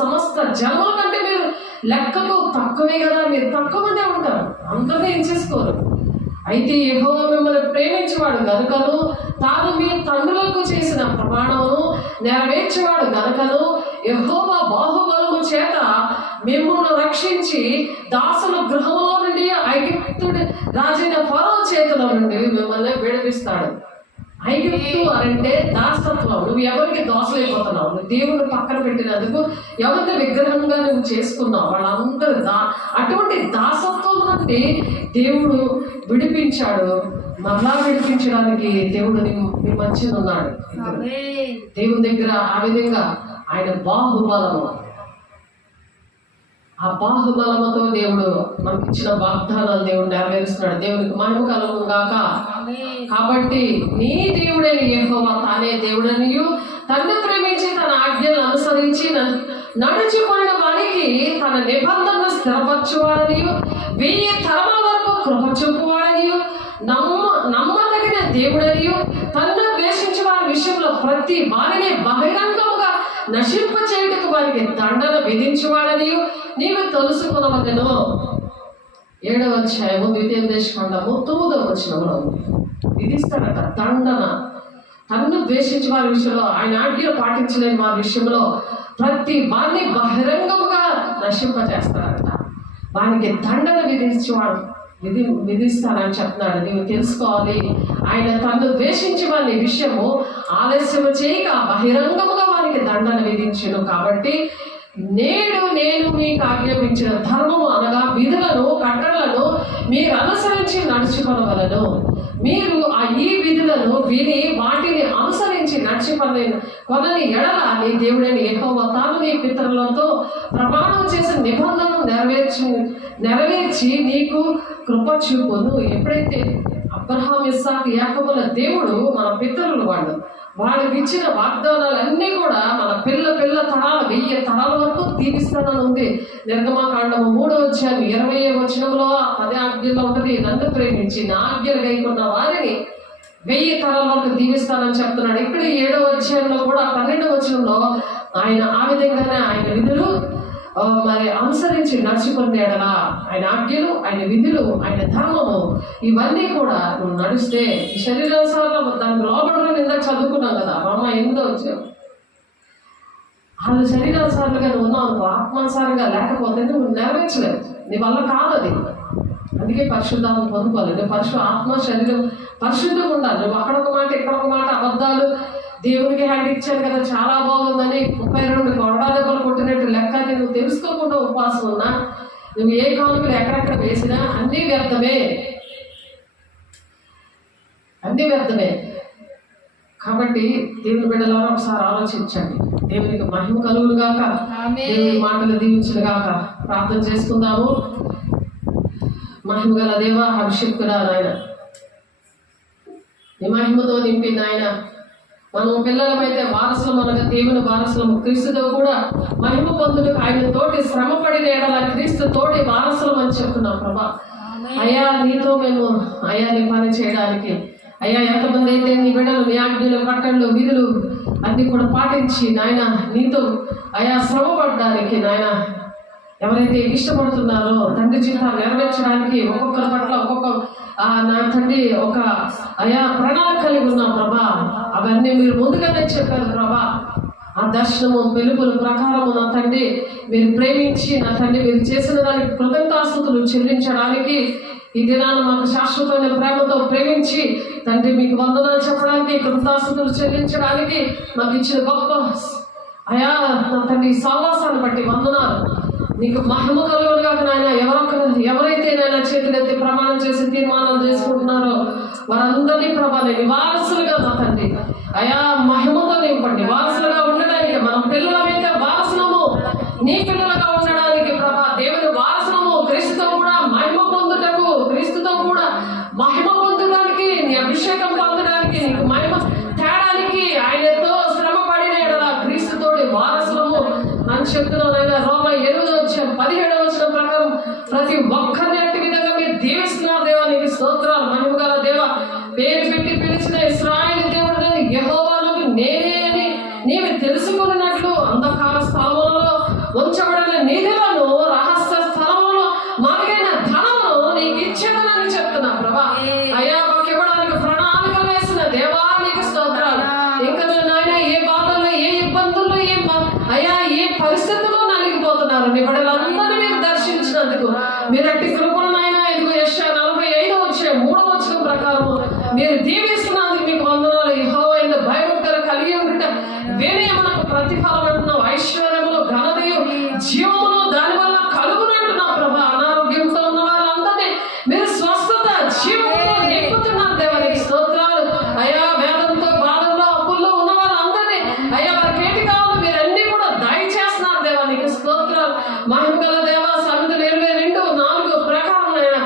సమస్త జనముల కంటే మీరు లెక్కకు తక్కువే కదా. మీరు తక్కువ మందే ఉంటారు, అందరినీ ఎంచేసుకోరు. అయితే యెహోవా మిమ్మల్ని ప్రేమించేవాడు గనుకను, తాను మీ తండ్రులకు చేసిన ప్రమాణమును నెరవేర్చేవాడు గనుకను యెహోవా బాహుబలము చేత మిమ్మల్ని రక్షించి దాసుల గృహంలో నుండి ఐగుప్తుడి రాజైన ఫరో చేతిలో నుండి మిమ్మల్ని విడిపిస్తాడు. ఐగుప్తు అంటే దాసత్వం. నువ్వు ఎవరికి దోసలైపోతున్నావు? నువ్వు దేవుని పక్కన పెట్టినందుకు ఎవరిని విగ్రహంగా నువ్వు చేసుకున్నావు. వాళ్ళందరూ అటువంటి దాసత్వం నుండి దేవుడు విడిపించాడు. మరలా విడిపించడానికి దేవుడు మీ మధ్య ఉన్నాడు. దేవుని దగ్గర ఆ విధంగా ఆయన బాహుబలము, ఆ బాహుబలముతో దేవుడు మనకి ఇచ్చిన వాగ్దానాలు దేవుడు నెరవేరుస్తున్నాడు. దేవునికి మహిమ కలుగును గాక. కాబట్టి నీ దేవుడైన యెహోవా తానే దేవుడనియు, తన్ను ప్రేమించి తన ఆజ్ఞలు అనుసరించి నడుచుకున్న వారికి తన నిబంధనను స్థిరపరచువాడనియు, 1000 తరముల వరకు కృప చూపువాడనియు, నమ్మదగిన దేవుడనియు, తన్ను ద్వేషించే వారి విషయంలో ప్రతి వారిని బహిరంగముగా నశింప చేయుటకు వారికి దండన విధించువాడనియు నీవు తెలుసుకునవలెను. 7వ అధ్యాయము ద్వితీయోపదేశకాండము 9వ వచనంలో విధిస్తాడట దండన. తన్ను ద్వేషించే వారి విషయంలో, ఆయన ఆజ్ఞలు పాటించలేని వారి విషయంలో ప్రతి వారిని బహిరంగముగా నశింపజేస్తాడట. వారికి దండన విధిస్తానని చెప్తున్నాడు. నీవు తెలుసుకోవాలి, ఆయన తన్ను ద్వేషించే వారి విషయము ఆలస్యము చేయక బహిరంగముగా వారికి దండన విధించును. కాబట్టి నేడు నేను మీకు ఆజ్ఞాపించిన ధర్మము అనగా విధులను, కట్టడలను మీరు అనుసరించి నడుచుకొనవలెను. మీరు ఈ విధులను విని వాటిని అనుసరించి కొనని ఎడల నీ దేవుడైన యెహోవా తాను నీ పితరులతో ప్రమాణం చేసిన నిబంధనను నెరవేర్చి నీకు కృప చూపును. ఎప్పుడైతే అబ్రహాం, ఇస్సాకు, యాకోబుల దేవుడు మన పితరులు వాళ్ళు, వాళ్ళకి ఇచ్చిన వాగ్దానాలు అన్నీ కూడా మన పిల్ల తరాల 1000 తరాల వరకు దీవిస్తానని ఉంది. నిర్గమకాండము 3:20 అదే ఆజ్ఞలో ఉంటుంది. నన్ను ప్రేమించి నా ఆజ్ఞలు గైకొన్న వారిని 1000 తరాల వరకు దీవిస్తానని చెప్తున్నాడు. ఇక్కడ 7వ అధ్యాయంలో కూడా 12వ వచనంలో ఆయన ఆ విధంగానే ఆయన విధులు మరి అనుసరించి నడుచుకునే ఎడలా ఆయన ఆజ్ఞలు, ఆయన విధులు, ఆయన ధర్మము ఇవన్నీ కూడా నువ్వు నడిస్తే ఈ శరీరానుసారంగా దానికి లోపడని ఇందాక చదువుకున్నాం కదా. అమ్మ 8వ వచ్చావు వాళ్ళు శరీరానుసారంగా నువ్వు ఉన్నావు అనుకో, ఆత్మానుసారంగా లేకపోతే నువ్వు నెరవేర్చలేవు. నీ వల్ల కాదు అది. అందుకే పరిశుద్ధాత్మ పొందుకోవాలి. నువ్వు ఆత్మ శరీరం పరిశుద్ధంగా ఉండాలి. నువ్వు అక్కడ ఒక మాట ఇక్కడ ఒక మాట అబద్ధాలు దేవునికి హ్యాండ్ ఇచ్చాను కదా చాలా బాగుందని 32 కొరడా దెబ్బలు కొట్టినట్టు లెక్క నువ్వు తెలుసుకోకుండా ఉపవాసం ఉన్నా, నువ్వు ఏ కానుకలు ఎక్కడెక్కడ వేసినా అన్నీ వ్యర్థమే, అన్నీ వ్యర్థమే. కాబట్టి దేవుని బిడ్డలారా ఒకసారి ఆలోచించండి. దేవునికి మహిమ కలుగును గాక, దేవుని మాటలు దీవించును గాక. ప్రార్థన చేసుకుందాము. మహిమ గల దేవా, అభిషేకుడా నాయన, నీ మహిమతో నింపి నాయన మనం పిల్లలమైతే వారసులం అనగా దేవుని వారసులము, క్రీస్తుతో కూడా మహిమ పొందుటకు ఆయన తోటి శ్రమ పడిన ఎడల క్రీస్తు తోటి వారసులం అని చెప్తున్నాం ప్రభా. అయ్యా నీతో మేము అయ్యా నీ పని చేయడానికి అయ్యా ఎంతమంది అయితే నీ బిడ్డలు నీ ఆజ్ఞలు, కట్టళ్ళు, విధులు అన్ని కూడా పాటించి నాయన నీతో అయ్యా శ్రమ పడడానికి నాయన ఎవరైతే ఇష్టపడుతున్నారో తండ్రి జీవితాలు నెరవేర్చడానికి ఒక్కొక్కరి పట్ల ఒక్కొక్క నా తండ్రి ఒక అయా ప్రణాళిక కలిగి ఉన్నాం ప్రభా. అవన్నీ మీరు ముందుగానే చెప్పారు ప్రభా. ఆ దర్శనము వెలుగుల ప్రకారము నా తండ్రి మీరు ప్రేమించి నా తండ్రి మీరు చేసిన దానికి కృతజ్ఞతాస్తుతులు చెల్లించడానికి ఈ దినాన మాకు శాశ్వతమైన ప్రేమతో ప్రేమించి తండ్రి మీకు వందనాలు చెప్పడానికి కృతజ్ఞతాస్తుతులు చెల్లించడానికి మాకు ఇచ్చిన గొప్ప అయా నా తండ్రి సహవాసాన్ని బట్టి వందనాలు. నీకు మహిమ కలుగును గాక నాయన. ఎవరైతే నాయన చేతులెత్తి ప్రమాణం చేసి తీర్మానాలు చేసుకుంటున్నారో వారందరినీ ప్రభా నేను వారసులుగా నా తండ్రి అయా మహిమతో నింపండి. వారసులుగా ఉండడానికి మనం పిల్లలమైతే వారసులము, నీ పిల్లలుగా ఉండడానికి ప్రభా దేవుని వారసులము, క్రీస్తుతో కూడా మహిమ పొందుటకు, క్రీస్తుతో కూడా మహిమ పొందడానికి, నీ అభిషేకం పొందడానికి, నీకు మహిమ తేడానికి ఆయనతో శ్రమ పడిన ఎడల క్రీస్తుతోటి వారసులము అని చెప్తున్నానైనా. రోమ 8:17 ప్రకారం ప్రతి ఒక్కరిని అట్టి విధంగా మీరు దీవిస్తున్నారు దేవా. నీకు స్తోత్రాలు. మహిమ గల దేవా, పేరు పెట్టి పిలిచిన ఇశ్రాయేలు దేవుడు యెహోవాను నేనే అని నీవు తెలుసుకున్నట్లు అంధకార స్థలములలో ఉంచబడిన నిధులను, రహస్య స్థలములో మరుగైన ధనమును నీకు ఇచ్చేదనని చెప్తున్నా ప్రభా. అయ్యా మాకు ఇవ్వడానికి ప్రణాళికలు వేసిన దేవా నీకు స్తోత్రాలు. ఇంకా నాయన ఏ బాధల్లో, ఏ ఇబ్బందుల్లో, అయ్యా ఏ పరిస్థితుల్లో నలిగిపోతున్నారు నీ బిడ్డలందరినీ మీరు దర్శించినందుకు మీరు అట్టి కృపను నాయన. ఇదిగో యెషయా 45:3 ప్రకారము మీరు దీవిస్తున్నందుకు మీకు వందనాలు. యెహోవా భయభక్తులు కలిగి ఉంట వినయమునకు ప్రతిఫలం అంటున్నావు. ఐశ్వర్యములు, ఘనతయు, జీవమును దానివల్ల కలుగునంటున్నావు ప్రభా. అనారోగ్యంతో ఉన్న వాళ్ళందరినీ మీరు స్వస్థత జీవముతో నింపుతున్నారు దేవానికి స్తోత్రాలు. అయ్యా వేదంతో, బాధల్లో, అప్పుల్లో ఉన్న వాళ్ళందరినీ అయ్యా వారికి ఏంటి కావాలి మీరు అన్ని కూడా దయచేస్తున్నారు దేవానికి స్తోత్రాలు. మహిమ గల దేవా, సామెతలు 22:4 ప్రకారం నాయన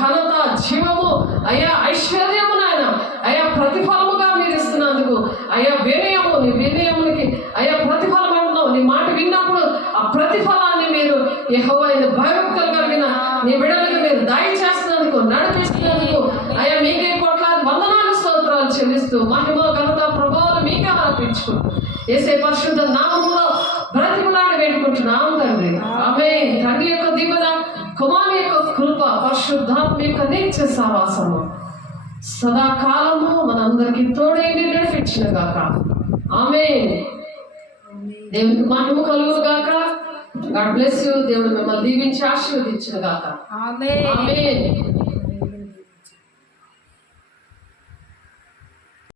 ఘనత, జీవము, అయ్యా ఐశ్వర్యము నాయన అయ్యా ప్రతిఫలముగా మీరు ఇస్తున్నందుకు అయ్యా వినయము, నీ వినయమునికి అయ్యా ప్రతిఫలం అంటున్నావు. నీ మాట విన్నప్పుడు ఆ ప్రతిఫలాన్ని మీరు యెహోవా భయభక్తులు కలిగిన నీ బిడ్డలకు మీరు దయచేస్తున్నందుకు, నడిపిస్తున్నందుకు అయ్యా మీకే కోట్లాది వందనాలు స్తోత్రాలు చెల్లిస్తూ మహిమ, ఘనత, ప్రభావాలు మీకే అర్పించుకుంటూ యేసే పరిశుద్ధ నామములో బ్రతిమలాడి వేడుకుంటున్నాం తండ్రి. ఆమేన్. తండ్రి యొక్క దీవెన, కుమారుని యొక్క కృప, పరిశుద్ధాత్మ యొక్క నిత్య సహవాసము సదాకాలము మనందరికీ తోడై నడిపించిన గాక. ఆమేన్. దేవునికి మహిమ కలుగును గాక. God bless you. దేవుడు మిమ్మల్ని దీవించి ఆశీర్వదించును గాక. ఆమేన్.